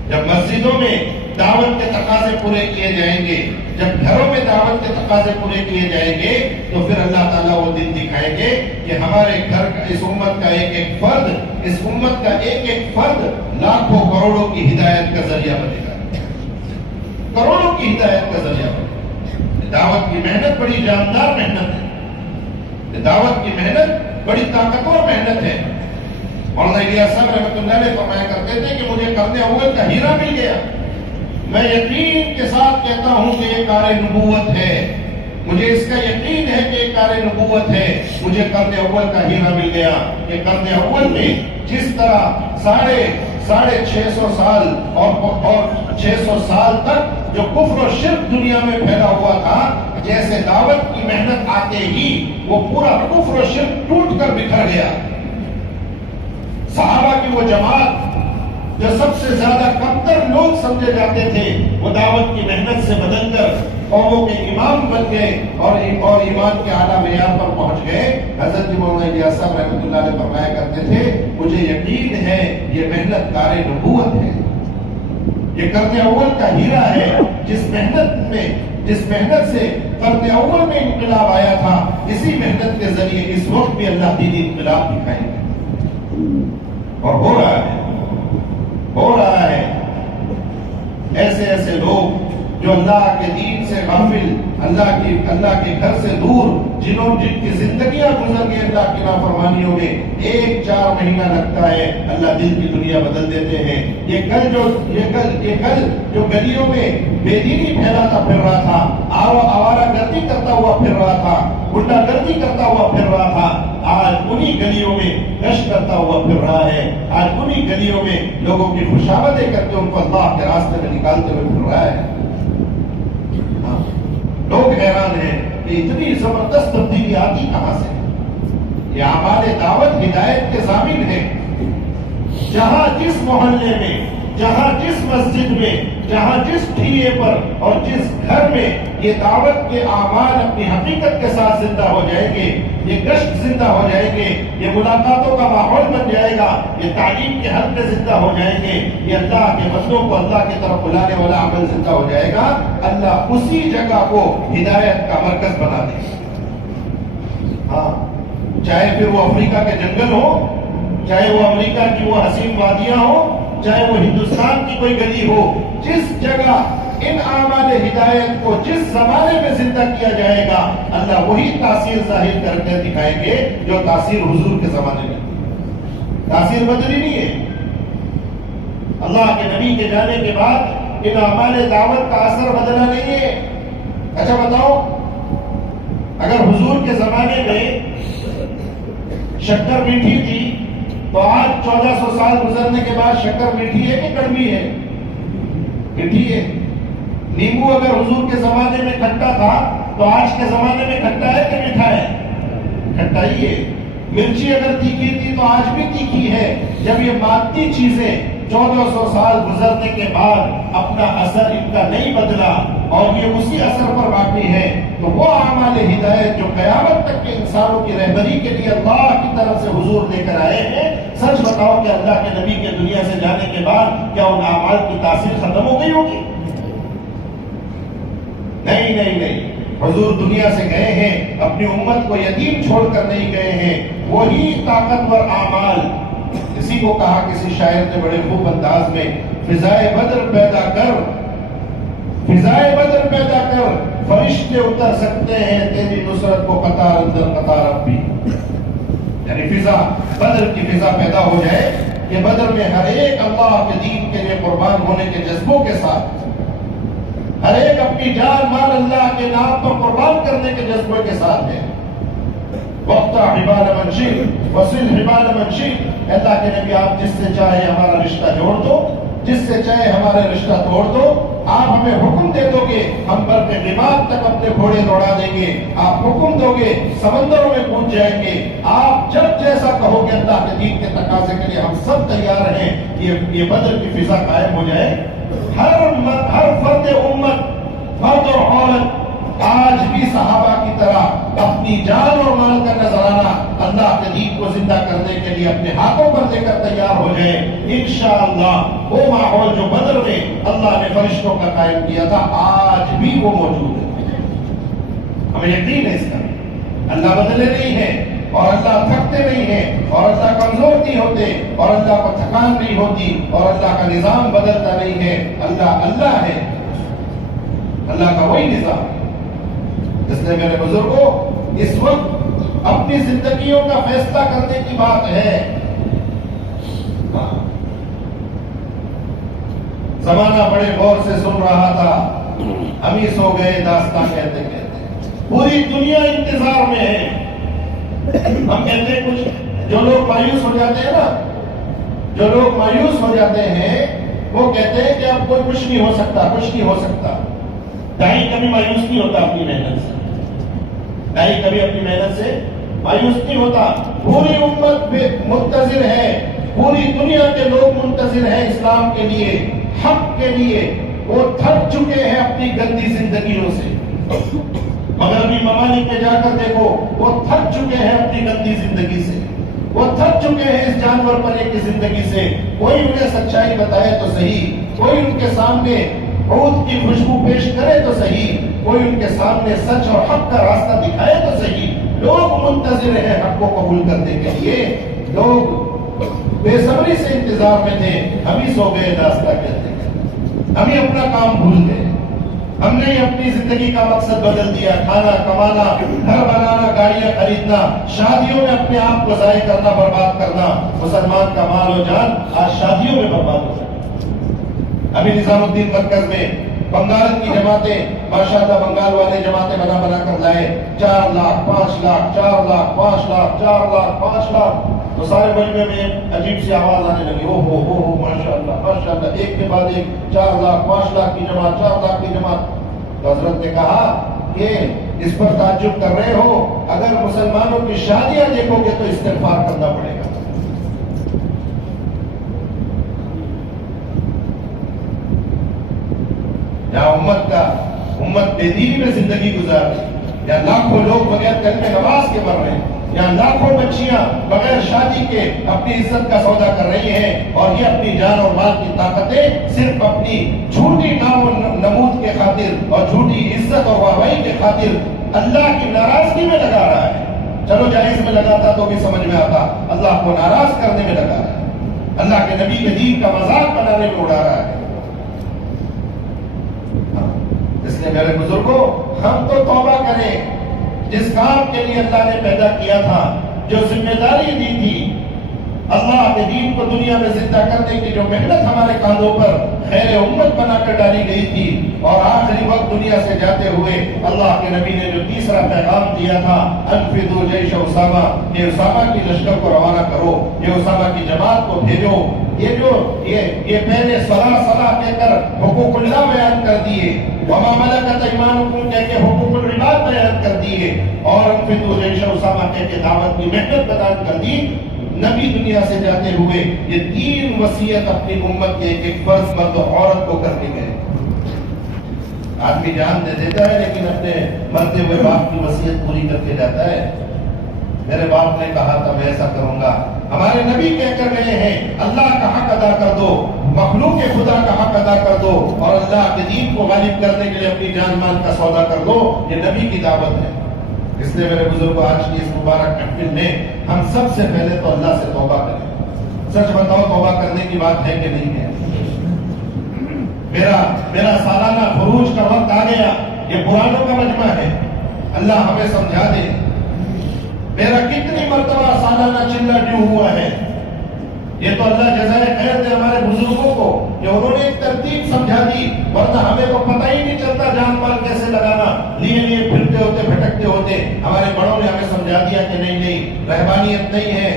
جب مسجدوں میں دعوت کے تقاضے پورے کیے جائیں گے، جب گھروں میں دعوت کے تقاضے پورے کیے جائیں گے تو پھر اللہ تعالیٰ وہ دن دکھائیں گے کہ ہمارے گھر کا، اس امت کا ایک ایک فرد لاکھوں کروڑوں کی ہدایت کا ذریعہ بنے گا، کروڑوں کی ہدایت کا ذریعہ بنے گا. دعوت کی محنت بڑی جاندار محنت ہے، دعوت کی محنت بڑی طاقتور محنت ہے. مولانا الیاس صاحب رحمۃ اللہ علیہ فرمایا کرتے تھے کہ مجھے قرن اول کا ہیرا مل گیا، میں یقین کے ساتھ کہتا ہوں کہ یہ کار نبوت ہے، مجھے اس کا یقین ہے کہ ایک کار نبوت ہے. مجھے قرن اول کا ہیرا مل گیا کہ قرن اول میں جس طرح ساڑھے 600 سال اور 600 سال تک جو کفر و شرک دنیا میں پھیلا ہوا تھا، جیسے دعوت کی محنت آتے ہی وہ پورا کفر و شرک ٹوٹ کر بکھر گیا. صحابہ کی وہ جماعت جو سب سے زیادہ کمتر لوگ سمجھے جاتے تھے، وہ دعوت کی محنت سے بدل کر قوموں کے امام بن گئے اور ایمان کے اعلیٰ معیار پر پہنچ گئے. حضرت مولانا الیاس صاحب رحمۃ اللہ علیہ فرمایا کرتے تھے، مجھے یقین ہے یہ محنت کار نبوت ہے، یہ قرن اول کا ہیرا ہے. جس محنت سے قرن اول میں انقلاب آیا تھا، اسی محنت کے ذریعے اس وقت بھی اللہ دینی انقلاب دکھائیں گے. اور ہو رہا ہے. ایسے لوگ جو اللہ کے دین سے غافل، اللہ کے گھر سے دور، جن کی زندگیاں گزر گئی اللہ کی نافرمانیوں میں، 1-4 مہینہ لگتا ہے اللہ دل کی دنیا بدل دیتے ہیں. یہ کل جو گلیوں میں بے دینی پھیلاتا پھر رہا تھا، آوارہ گردی کرتا ہوا پھر رہا تھا، غنڈہ گردی کرتا ہوا پھر رہا تھا، آج انہی گلیوں میں گشت کرتا ہوا پھر رہا ہے. آج انہی گلیوں میں لوگوں کی خوشامدیں کر کے ان کو اللہ کے راستے میں نکالتے ہوئے پھر رہا ہے. لوگ حیران ہیں کہ اتنی زبردست تبدیلی آتی کہاں سے. یہ اعمال دعوت ہدایت کے ضامن ہیں. جہاں جس محلے میں، جہاں جس مسجد میں، جہاں جس ٹھیے پر اور جس گھر میں یہ دعوت کے اعمال اپنی حقیقت کے ساتھ زندہ ہو جائیں گے، یہ گشت زندہ ہو جائیں گے، یہ ملاقاتوں کا ماحول بن جائے گا، یہ تعلیم کے حلقے زندہ ہو جائیں گے، یہ اللہ کے بندوں کو اللہ کی طرف بلانے والا عمل زندہ ہو جائے گا، اللہ اسی جگہ کو ہدایت کا مرکز بنا دے گا. ہاں، چاہے پھر وہ افریقہ کے جنگل ہو، چاہے وہ امریکہ کی وہ حسین وادیاں ہو، چاہے وہ ہندوستان کی کوئی گلی ہو، جس جگہ ان اعمال ہدایت کو جس زمانے میں زندہ کیا جائے گا، اللہ وہی تاثیر ظاہر کر کے دکھائیں گے جو تاثیر حضور کے زمانے میں. تاثیر بدلی نہیں ہے. اللہ کے نبی کے جانے کے بعد ان اعمال دعوت کا اثر بدلا نہیں ہے. اچھا بتاؤ، اگر حضور کے زمانے میں شکر میٹھی تھی تو آج 1400 سال گزرنے کے بعد شکر میٹھی ہے کہ کڑوی ہے؟ میٹھی ہے. نیمبو اگر حضور کے زمانے میں کھٹا تھا تو آج کے زمانے میں کھٹا ہے کہ میٹھا ہے؟ کھٹا ہی ہے. مرچی اگر تیکھی تھی تو آج بھی تیکھی ہے. جب یہ مادی چیزیں 1400 سال گزرنے کے بعد اپنا اثر ان کا نہیں بدلا اور یہ اسی اثر پر باقی ہے، تو وہ اعمال ہدایت جو قیامت تک کے انسانوں کی رہبری کے لیے اللہ کی طرف سے حضور لے کر آئے ہیں، سچ بتاؤ کہ اللہ کے نبی کے دنیا سے جانے کے بعد کیا ان اعمال کی تاثیر ختم ہو گئی ہوگی؟ نہیں. حضور دنیا سے گئے ہیں، اپنی امت کو یتیم چھوڑ کر نہیں گئے ہیں. وہی طاقتور اعمال، کسی کو کہا کسی شاعر نے بڑے خوب انداز میں، فضائے بدر پیدا کر، فضائے بدر پیدا کر، فرشتے اتر سکتے ہیں تیری نصرت کو قطار اندر قطار اب بھی. یعنی فضا، بدر کی فضا پیدا ہو جائے کہ بدر میں ہر ایک اللہ کے دین کے لیے قربان ہونے کے جذبوں کے ساتھ، ہر ایک اپنی جان مال اللہ کے نام پر قربان کرنے کے جذبے کے ساتھ ہے. وقتا حبال منشی وصل حبال منشی. اللہ کے نبی آپ جس سے چاہے ہمارا رشتہ جوڑ دو، جس سے چاہے ہمارے رشتہ توڑ دو. آپ ہمیں حکم دے دو گے، ہم پر کے دماغ تک اپنے گھوڑے دوڑا دیں گے. آپ حکم دو گے، سمندروں میں کود جائیں گے. آپ جب جیسا کہو گے اللہ کے دین کے تقاضے کے لیے ہم سب تیار ہیں. یہ بدر کی فضا قائم ہو جائے. ہر فرد امت، مرد اور عورت آج بھی صحابہ کی طرح اپنی جان اور مال کا نذرانہ اللہ کے دین کو زندہ کرنے کے لیے اپنے ہاتھوں پر لے کر تیار ہو جائے. انشاءاللہ وہ ماحول جو بدر میں اللہ نے فرشتوں کا قائم کیا تھا آج بھی وہ موجود ہے. ہمیں یقین ہے اس کا. اللہ بدلے نہیں ہے اور اللہ تھکتے نہیں ہیں اور اللہ کمزور نہیں ہوتے اور اللہ کو تھکان نہیں ہوتی اور اللہ کا نظام بدلتا نہیں ہے. اللہ ہے، اللہ کا وہی نظام. اس لیے میرے بزرگوں، اس وقت اپنی زندگیوں کا فیصلہ کرنے کی بات ہے. زمانہ بڑے غور سے سن رہا تھا، ہم ہی سو گئے داستان کہتے کہتے. پوری دنیا انتظار میں ہے. ہم کہتے ہیں کچھ جو لوگ مایوس ہو جاتے ہیں نا، جو لوگ مایوس ہو جاتے ہیں وہ کہتے ہیں کہ اب کوئی کچھ نہیں ہو سکتا، کچھ نہیں ہو سکتا. دائی کبھی مایوس نہیں ہوتا اپنی محنت سے، دائی کبھی اپنی محنت سے مایوس نہیں ہوتا. پوری امت منتظر ہے، پوری دنیا کے لوگ منتظر ہیں اسلام کے لیے، حق کے لیے. وہ تھک چکے ہیں اپنی گندی زندگیوں سے. مغربی ممالک میں جا کر دیکھو، وہ تھک چکے ہیں اپنی گندی زندگی سے، وہ تھک چکے ہیں اس جانور پنے کی زندگی سے. کوئی انہیں سچائی بتائے تو صحیح، کوئی ان کے سامنے عود کی خوشبو پیش کرے تو صحیح، کوئی ان کے سامنے سچ اور حق کا راستہ دکھائے تو صحیح. لوگ منتظر ہیں حق کو قبول کرنے کے لیے. لوگ بے صبری سے انتظار میں تھے. ہم ہی سو گئے داستہ کہتے ہیں، ہم ہی اپنا کام بھول گئے. ہم نے اپنی زندگی کا مقصد بدل دیا. کھانا کمانا، گھر بنانا، گاڑیاں خریدنا، شادیوں میں اپنے آپ کو ضائع کرنا، برباد کرنا. مسلمان کا مال و جان آج شادیوں میں برباد ہو جائے. ابھی نظام الدین مرکز میں بنگال کی جماعتیں، ماشاءاللہ بنگال والے جماعتیں بنا کر لائے. 4 لاکھ 5 لاکھ 4 لاکھ 5 لاکھ 4 لاکھ 5 لاکھ. تو سارے مجمع میں عجیب سی آواز آنے لگی، او ہو ماشاءاللہ ماشاءاللہ، ایک کے بعد ایک 4 لاکھ 5 لاکھ کی جماعت، 4 لاکھ کی جماعت. تو حضرت نے کہا کہ اس پر تعجب کر رہے ہو، اگر مسلمانوں کی شادیاں دیکھو گے تو استغفار کرنا پڑے گا. یا امت بے دینی میں زندگی گزار رہی، یا لاکھوں لوگ بغیر کلمہ نماز کے مر رہے ہیں، یا لاکھوں بچیاں بغیر شادی کے اپنی عزت کا سودا کر رہی ہیں، اور یہ اپنی جان اور مال کی طاقتیں صرف اپنی جھوٹی نام و نمود کے خاطر اور جھوٹی عزت اور واہوائی کے خاطر اللہ کی ناراضگی میں لگا رہا ہے. چلو جائز میں لگاتا تو بھی سمجھ میں آتا، اللہ کو ناراض کرنے میں لگا رہا ہے، اللہ کے نبی کے دین کا مذاق بنانے میں اڑا رہا ہے. اس لیے میرے بزرگوں، ہم تو توبہ کریں. جس کام کے لیے اللہ نے پیدا کیا تھا، جو ذمہ داری دی تھی، اللہ کے دین کو دنیا میں زندہ کرنے کی جو محنت ہمارے کاندھوں پر خیر امت بنا کر ڈالی گئی تھی، اور آخری وقت دنیا سے جاتے ہوئے اللہ کے نبی نے جو تیسرا پیغام دیا تھا، انفضوا جیش اسامہ، یہ اسامہ کی لشکر کو روانہ کرو، یہ اسامہ کی جماعت کو بھیجو. یہ پہلے صلاح کہہ کر حقوق اللہ بیان کر دیے، وما ملکت ایمانکم کہہ کے حقوق العباد بیان کر دیے، اور انفضوا جیش اسامہ کہہ کے دعوت کی محنت بیان کر دی. نبی دنیا سے جاتے ہوئے یہ 3 وصیت اپنی امت کے ایک فرض مرد و عورت کو کرنے گئے. آدمی جان دے دیتا ہے لیکن اپنے مرتے ہوئے باپ کی وصیت پوری کر کے جاتا ہے. میرے باپ نے کہا تھا میں ایسا کروں گا. ہمارے نبی کہہ کر گئے ہیں اللہ کا حق ادا کر دو، مخلوق خدا کا حق ادا کر دو، اور اللہ کے دین کو غالب کرنے کے لیے اپنی جان مال کا سودا کر دو. یہ نبی کی دعوت ہے. اس لیے میرے بزرگوں، آج کی اس مبارک محفل میں ہم سب سے پہلے تو اللہ سے توبہ کریں. سچ بتاؤ، توبہ کرنے کی بات ہے کہ نہیں ہے؟ میرا سالانہ خروج کا وقت آ گیا. یہ پرانوں کا مجمع ہے، اللہ ہمیں سمجھا دے. میرا کتنی مرتبہ سالانہ چلہ ڈیو ہوا ہے. یہ تو اللہ جزائے خیر دے ہمارے بزرگوں کو کہ انہوں نے ایک ترتیب سمجھا دی، ورنہ ہمیں تو پتہ ہی نہیں چلتا جان مال کیسے لگانا. لیے پھرتے ہوتے بھٹکتے ہوتے ہمارے بڑوں نے ہمیں سمجھا دیا کہ نہیں، رہبانیت نہیں ہے،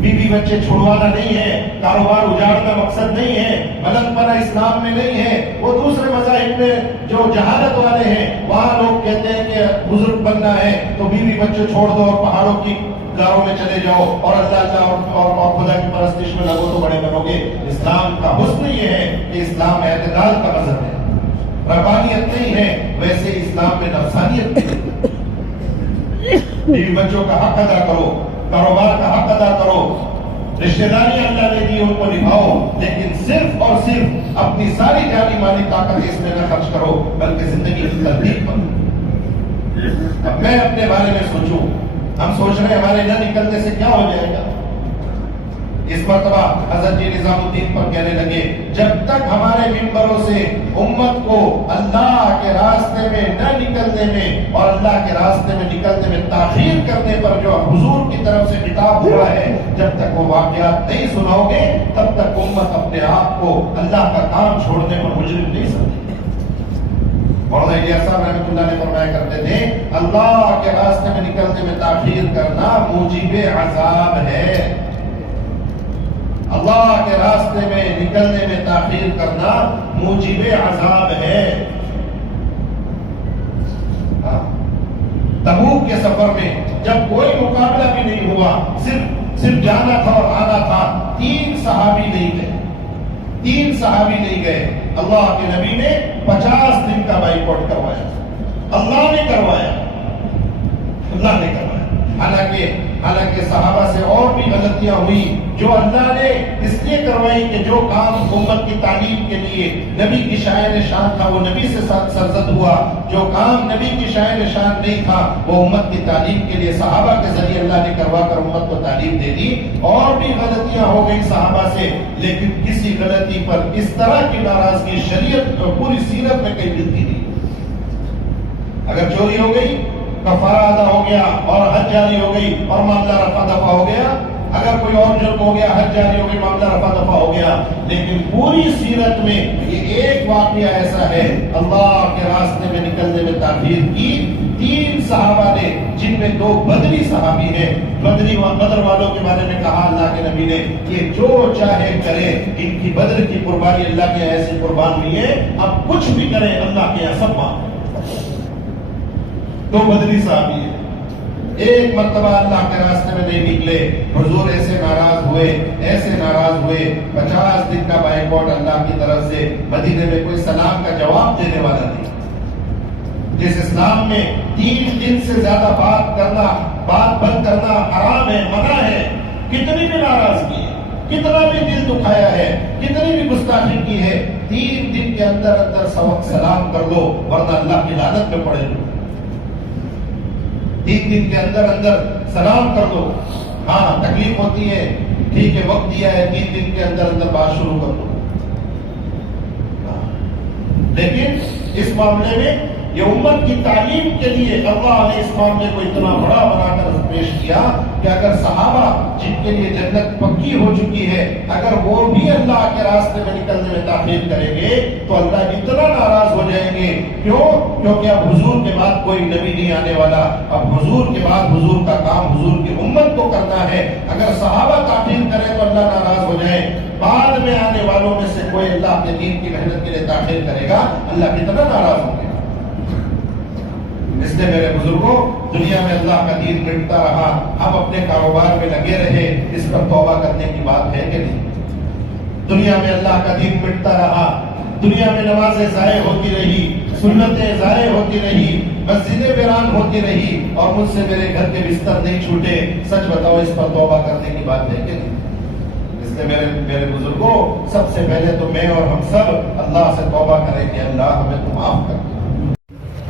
بیوی بچے چھڑوانا نہیں ہے، کاروبار اجاڑنا مقصد نہیں ہے، ملک پنا اسلام میں نہیں ہے. وہ دوسرے مذاہب میں جو جہالت والے ہیں وہاں لوگ کہتے ہیں کہ بزرگ بننا ہے تو بیوی بچے چھوڑ دو اور پہاڑوں کی گاروں میں چلے جاؤ اور اللہ اور خدا کی پرستش میں لگو تو بڑے بنو گے. اسلام کا حسن یہ ہے کہ اسلام اعتدال کا مذہب ہے، ربانیت نہیں ہے. ویسے اسلام میں نفسانیت نہیں ہے. بیوی بچوں کا حق ادا کرو، کاروبار کا حق ادا کرو، رشتہ داری اللہ نے دی ان کو نبھاؤ، لیکن صرف اور صرف اپنی ساری جانی مالی طاقت اس میں نہ خرچ کرو، بلکہ زندگی کی ترتیب کرو. اب میں اپنے بارے میں سوچوں، ہم سوچ رہے ہیں ہمارے نہ نکلنے سے کیا ہو جائے گا. اس مرتبہ حضرت جی نظام الدین پر کہنے لگے، جب تک ہمارے ممبروں سے امت کو اللہ کے راستے میں نہ نکلنے میں اور اللہ کے راستے میں نکلنے میں تاخیر کرنے پر جو حضور کی طرف سے خطاب ہوا ہے، جب تک وہ واقعات نہیں سناؤ گے تب تک امت اپنے آپ کو اللہ کا کام چھوڑنے پر مجرم نہیں سمجھے. مولانا الیاس صاحب رحمۃ اللہ علیہ فرمایا کرتے تھے اللہ کے راستے میں نکلنے میں تاخیر کرنا موجب عذاب ہے. اللہ کے راستے میں نکلنے میں تاخیر کرنا موجب عذاب ہے. تبوک کے سفر میں جب کوئی مقابلہ بھی نہیں ہوا، صرف جانا تھا اور آنا تھا، 3 صحابی نہیں گئے. 3 صحابی نہیں گئے. اللہ کے نبی نے 50 دن کا بائیکاٹ کروایا. اللہ نے کروایا. حالانکہ صحابہ سے اور بھی غلطیاں ہوئی جو اللہ نے اس لیے کروائی کہ جو کام امت کی تعلیم کے لیے نبی کی شاعر شان تھا وہ نبی سے سرزد ہوا، جو کام نبی کی شاعر شان نہیں تھا وہ امت کی تعلیم کے لیے صحابہ کے ذریعے اللہ نے کروا کر امت کو تعلیم دے دی. اور بھی غلطیاں ہو گئی صحابہ سے، لیکن کسی غلطی پر اس طرح کی ناراضگی شریعت اور پوری سیرت میں کہیں ملتی نہیں. اگر چوری ہو گئی، کفارہ ادا ہو گیا اور حج جاری ہو گئی اور معاملہ رفع دفع ہو گیا. اگر کوئی اور جرم ہو گیا، حج جاری ہو گئی، معاملہ رفع دفع ہو گیا. لیکن پوری سیرت میں یہ ایک واقعہ ایسا ہے اللہ کے راستے میں نکلنے میں تاخیر کی. 3 صحابہ نے، جن میں 2 بدری صحابی ہیں. بدر والوں کے بارے میں کہا اللہ کے نبی نے کہ جو چاہے کرے، ان کی بدر کی قربانی اللہ کے ایسی قربان ہوئی ہے، اب کچھ بھی کریں اللہ کے سب مان. 2 بدری صحابی ہیں. ایک مرتبہ اللہ کے راستے میں نہیں نکلے، حضور ایسے ناراض ہوئے 50 دن کا بائیکاٹ اللہ کی طرف سے. مدینے میں کوئی سلام کا جواب دینے والا نہیں. جس اسلام میں 3 دن سے زیادہ بات بند کرنا حرام ہے، منع ہے، کتنی بھی ناراضگی ہے، کتنا بھی دل دکھایا ہے، کتنی بھی گستاخی کی ہے، 3 دن کے اندر سلام کر دو ورنہ اللہ کی لعنت میں پڑے گا. 3 دن کے اندر سلام کر دو. ہاں تکلیف ہوتی ہے، ٹھیک ہے، وقت دیا ہے، 3 دن کے اندر بات شروع کر دو. لیکن اس معاملے میں یہ امت کی تعلیم کے لیے اللہ نے اس معاملے کو اتنا بڑا بنا کر پیش کیا کہ اگر صحابہ جن کے لیے جنت پکی ہو چکی ہے، اگر وہ بھی اللہ کے راستے میں نکلنے میں تاخیر کریں گے تو اللہ اتنا ناراض ہو جائیں گے. کیوں؟ کیونکہ اب حضور کے بعد کوئی نبی نہیں آنے والا. اب حضور کے بعد حضور کا کام حضور کی امت کو کرنا ہے. اگر صحابہ تاخیر کریں تو اللہ ناراض ہو جائے. بعد میں آنے والوں میں سے کوئی اللہ کے دین کی محنت کے لیے تاخیر کرے گا، اللہ کتنا ناراض ہوں گے. اس لیے میرے بزرگوں، دنیا میں اللہ کا دین مٹتا رہا، ہم اپنے کاروبار میں لگے رہے، اس پر توبہ کرنے کی بات ہے کہ نہیں؟ دنیا میں اللہ کا دین مٹتا رہا، دنیا میں نمازیں ضائع ہوتی رہی، سنتیں ضائع ہوتی رہی، مسجدیں ویران ہوتی رہی اور مجھ سے میرے گھر کے بستر نہیں چھوٹے. سچ بتاؤ، اس پر توبہ کرنے کی بات ہے کہ نہیں؟ اس لیے میرے بزرگوں، سب سے پہلے تو میں اور ہم سب اللہ سے توبہ کریں کہ اللہ ہمیں تو معاف کر.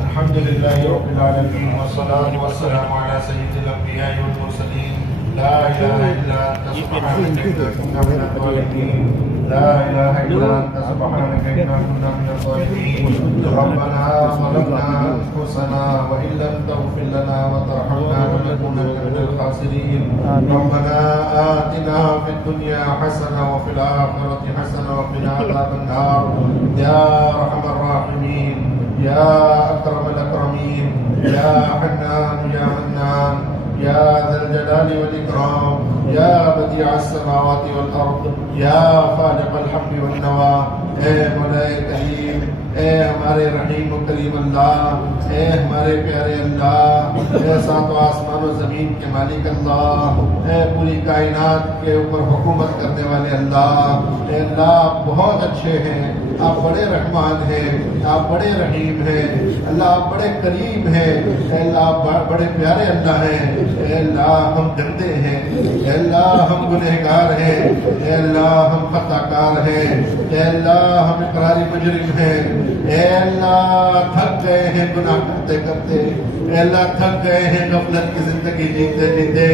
الحمد للہ رب العالمین والصلاة والسلام علی سید الانبیاء والمرسلین. لا الہ الا انت سبحانک انا كنا من الظالمین. لا الہ الا انت سبحانک انا كنا من الظالمین. ربنا ظلمنا انفسنا وان لم تغفر لنا وترحمنا لنكونن من الخاسرین. ربنا آتنا في الدنيا حسنة وفي الآخرة حسنة وقنا عذاب النار. یا ارحم الراحمین، یا اکرم الاکرمین، یا حنان یا منان، یا ذا الجلال والاکرام، یا بدیع السماوات والارض، یا خالق الحب والنوى. اے مولا کریم، اے ہمارے رحیم و کریم اللہ، اے ہمارے پیارے اللہ، اے ساتوں آسمان و زمین کے مالک اللہ، اے پوری کائنات کے اوپر حکومت کرنے والے اللہ. اے اللہ، آپ بہت اچھے ہیں، آپ بڑے رحمان ہیں، آپ بڑے رحیم ہیں. اللہ آپ بڑے کریم ہیں. اے اللہ آپ بڑے پیارے اللہ ہیں. اے اللہ ہم گندے ہیں، اے اللہ ہم گنہگار ہیں، اے اللہ ہم خطا کار ہیں، اے اللہ ہم اقراری مجرم ہیں. اے اللہ تھک گئے ہیں گناہ کرتے کرتے. اے اللہ تھک گئے ہیں غفلت کی زندگی جیتے جیتے.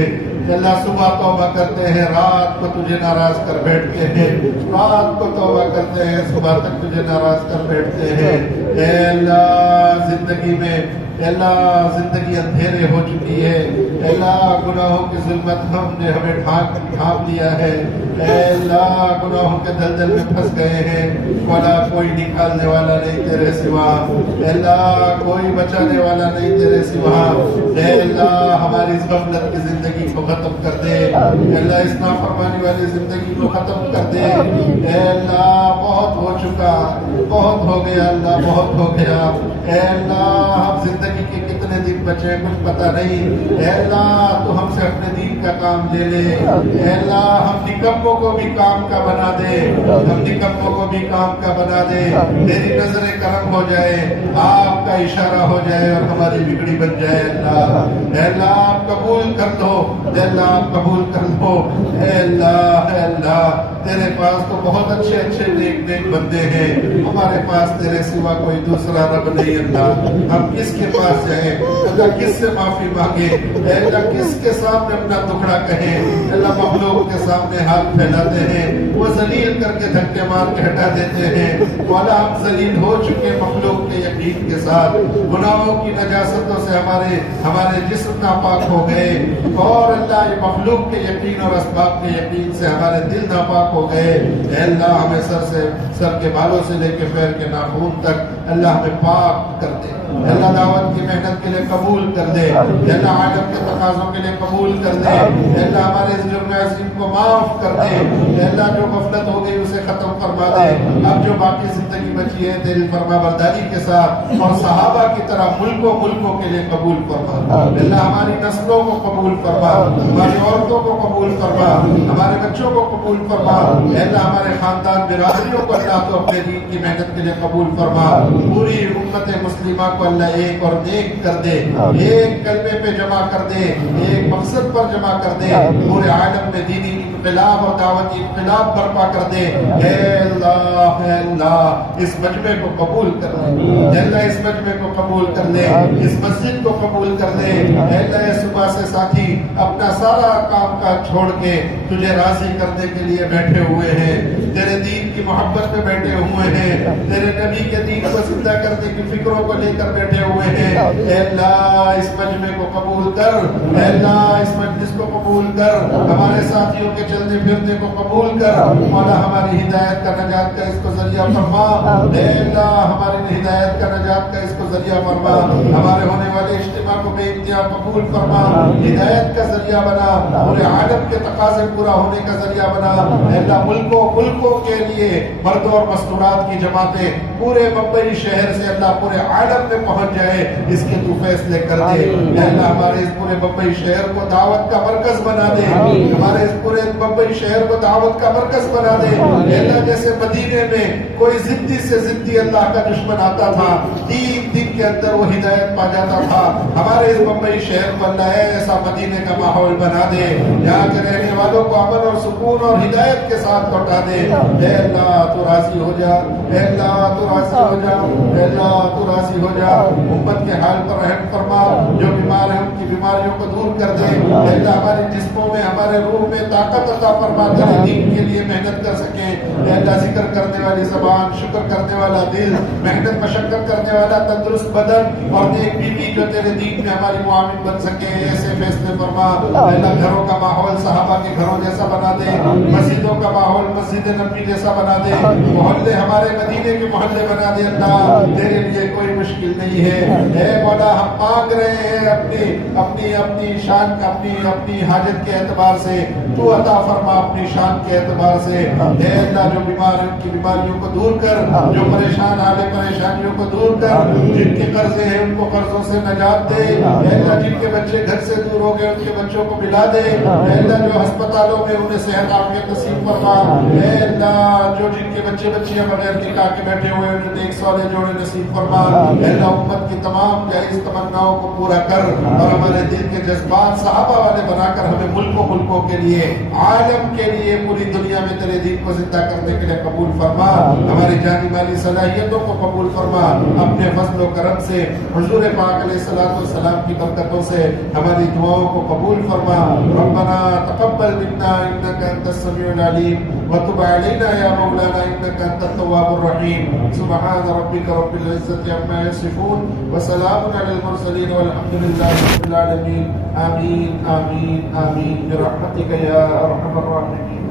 اللہ صبح توبہ کرتے ہیں، رات کو تجھے ناراض کر بیٹھتے ہیں، رات کو توبہ کرتے ہیں، صبح تک تجھے ناراض کر بیٹھتے ہیں. اے اللہ زندگی میں اے اللہ زندگی اندھیرے ہو چکی ہے، اے اللہ گناہوں کی ظلمت نے ہمیں ڈھانپ لیا ہے، اے اللہ گناہوں کے دلدل میں پھنس گئے ہیں، مولا کوئی نکالنے والا نہیں تیرے سوا، اے اللہ کوئی بچانے والا نہیں تیرے سوا، اے اللہ ہماری اس غفلت کی زندگی کو ختم کر دے، اے اللہ اس نافرمانی والی زندگی کو ختم کر دے، اے اللہ بہت ہو چکا، بہت ہو گیا اللہ، بہت ہو گیا، اے اللہ ہم زندگی کے کتنے دن بچے کچھ پتہ نہیں، اے اللہ تو ہم سے اپنے دین کا کام لے لے، اے اللہ ہم نکموں کو بھی کام کا بنا دے، ہم نکموں کو بھی کام کا بنا دے، تیری نظر کرم ہو جائے، آپ کا اشارہ ہو جائے اور ہماری بگڑی بن جائے اللہ، اے اللہ آپ قبول کر دو، اے اللہ آپ قبول کر دو، اے اللہ تیرے پاس تو بہت اچھے اچھے نیک بندے ہیں، ہمارے پاس تیرے سوا کوئی دوسرا رب نہیں اللہ، ہم کس کے پاس جائیں اللہ، کس سے معافی مانگے، اے اللہ کس کے سامنے اپنا دکھڑا کہیں، اللہ مخلوق کے سامنے ہاتھ پھیلاتے ہیں، وہ ذلیل کر کے دھکے مار کے ہٹا دیتے ہیں، مولا ہم ذلیل ہو چکے مخلوق کے یقین کے ساتھ، گناہوں کی نجاستوں سے ہمارے جسم ناپاک ہو گئے، اور اللہ یہ مخلوق کے یقین اور اسباب کے یقین سے ہمارے دل ناپاک ہو گئے، اے اللہ ہمیں سر کے بالوں سے لے کے پیر کے ناخن تک اللہ ہمیں پاک کر دے، اے اللہ دعوت کی محنت کے لیے قبول کر دے، اے اللہ عالم کے تقاضوں کے لیے قبول کر دے، اے اللہ ہمارے اس جرم عظیم کو معاف کر دے، اے اللہ جو غفلت ہو گئی اسے ختم فرما دے، اب جو باقی زندگی بچی ہے تیری فرما برداری کے ساتھ اور صحابہ کی طرح ملکوں کے لیے قبول فرما، اے اللہ ہماری نسلوں کو قبول فرما، ہماری عورتوں کو قبول فرما، ہمارے بچوں کو قبول فرما، اے اللہ ہمارے خاندان برادریوں کو اللہ تو اپنے دین کی محنت کے لیے قبول فرما، پوری امت مسلمہ کو اللہ ایک اور نیک کر دے، ایک کلمے پہ جمع کر دے، ایک مقصد پر جمع کر دے، پورے عالم میں دینی انقلاب اور دعوتی انقلاب برپا کر دے، اے اللہ اس مجمع کو قبول کر لے، اے اللہ اس مجمع کو قبول کر لے، اس مسجد کو قبول کر لے، اے اللہ صبح سے ساتھی اپنا سارا کام کاج چھوڑ کے تجھے راضی کرنے کے لیے بیٹھے ہوئے ہیں، تیرے دین کی محبت میں بیٹھے ہوئے ہیں، تیرے نبی کے دین کو زندہ کرنے کی فکروں کو لے کر بیٹھے ہوئے ہیں، اے اللہ اس مجمع کو قبول کر، اے اللہ اس مجلس کو قبول کر، ہمارے ساتھیوں کے چلنے پھرنے کو قبول کر، مولا ہماری ہدایت کا نجات کا اس کو ذریعہ فرما، اے اللہ ہماری ہدایت کا نجات کا اس کو ذریعہ فرما، ہمارے ہونے والے اجتماع کو بے انتہا قبول فرما، ہدایت کا ذریعہ بنا، پورے عالم کے تقاضے پورا ہونے کا ذریعہ بنا، اے اللہ ملکوں کے لیے مردوں اور مستورات کی جماعتیں پورے ممبئی شہر سے اللہ پورے عالم میں پہنچ جائے، اس کے تو فیصلے کر دے، اے اللہ ہمارے اس پورے ممبئی شہر کو دعوت کا مرکز بنا دے، ہمارے اس پورے ممبئی شہر کو دعوت کا مرکز بنا دے، اے اللہ جیسے مدینے میں کوئی ضدی سے ضدی اللہ کا دشمن آتا تھا 3 دن کے اندر وہ ہدایت پا جاتا تھا، ہمارے اس ممبئی شہر کو اللہ ایسا مدینے کا ماحول بنا دے، یہاں کے رہنے والوں کو امن اور سکون اور ہدایت کے ساتھ لوٹا دے، اے اللہ تو راضی ہو جا، اے اللہ تو راضی ہو جا، اے اللہ تو راضی ہو جا، امت کے حال پر رحم فرما، جو بیمار ہیں ان کی بیماریوں کو دور کر دے، اے اللہ ہمارے جسموں میں ہمارے روح میں طاقت عطا فرما، تیرے دین کے لیے محنت کر سکیں، اے اللہ ذکر کرنے والی زبان، شکر کرنے والا دل، محنت مشقت کرنے والا تندرست بدن اور نیک بیوی جو تیرے دین میں ہماری معاون بن سکے، ایسے فیصلے فرما، اے اللہ گھروں کا ماحول صحابہ کے گھروں جیسا بنا دے، مسجدوں کا ماحول مسجد نبی جیسا بنا دے، محلے ہمارے مدینے کے محلے بنا دے، اللہ تیرے لیے کوئی مشکل نہیں ہے، اے مولا ہم مانگ رہے ہیں اپنی شان اپنی حاجت کے اعتبار سے تو عطا فرما، اپنی شان کے اعتبار سے، اے اللہ جو بیمار ہیں ان کی بیماریوں کو دور کر، جو پریشان حالے پریشانیوں کو دور کر، جن کے قرضے ہیں ان کو قرضوں سے نجات دے، اے اللہ جن کے بچے گھر سے دور ہو گئے ان کے بچوں کو ملا دے، اے اللہ جو ہسپتالوں میں انہیں صحت عافیت نصیب فرما، اے اللہ جو جن کے بچے بچیاں بغیر نکاح کے بیٹھے ہوئے انہیں نیک صالح جوڑے نصیب فرما، اے اللہ امت کی تمام جائز تمناؤں کو پورا کر اور ہمارے دل کے جذبات صحابہ والے بنا کر ہمیں ملکوں کے لیے عالم کے لیے پوری دنیا میں تیرے دین کو زندہ کرنے کے لیے قبول فرما، ہماری جانی مالی صلاحیتوں کو قبول فرما، اپنے فضل و کرم کرم سے حضور پاک علیہ الصلوۃ والسلام کی برکتوں سے ہماری دعاؤں کو قبول فرما ربنا تقبل منا انك انت السميع العليم وتب علينا يا مولانا انك انت التواب الرحيم سبحان ربك رب العزة عما يصفون وسلام على المرسلين والحمد لله رب العالمين آمين آمين آمين برحمتك يا أرحم الراحمين.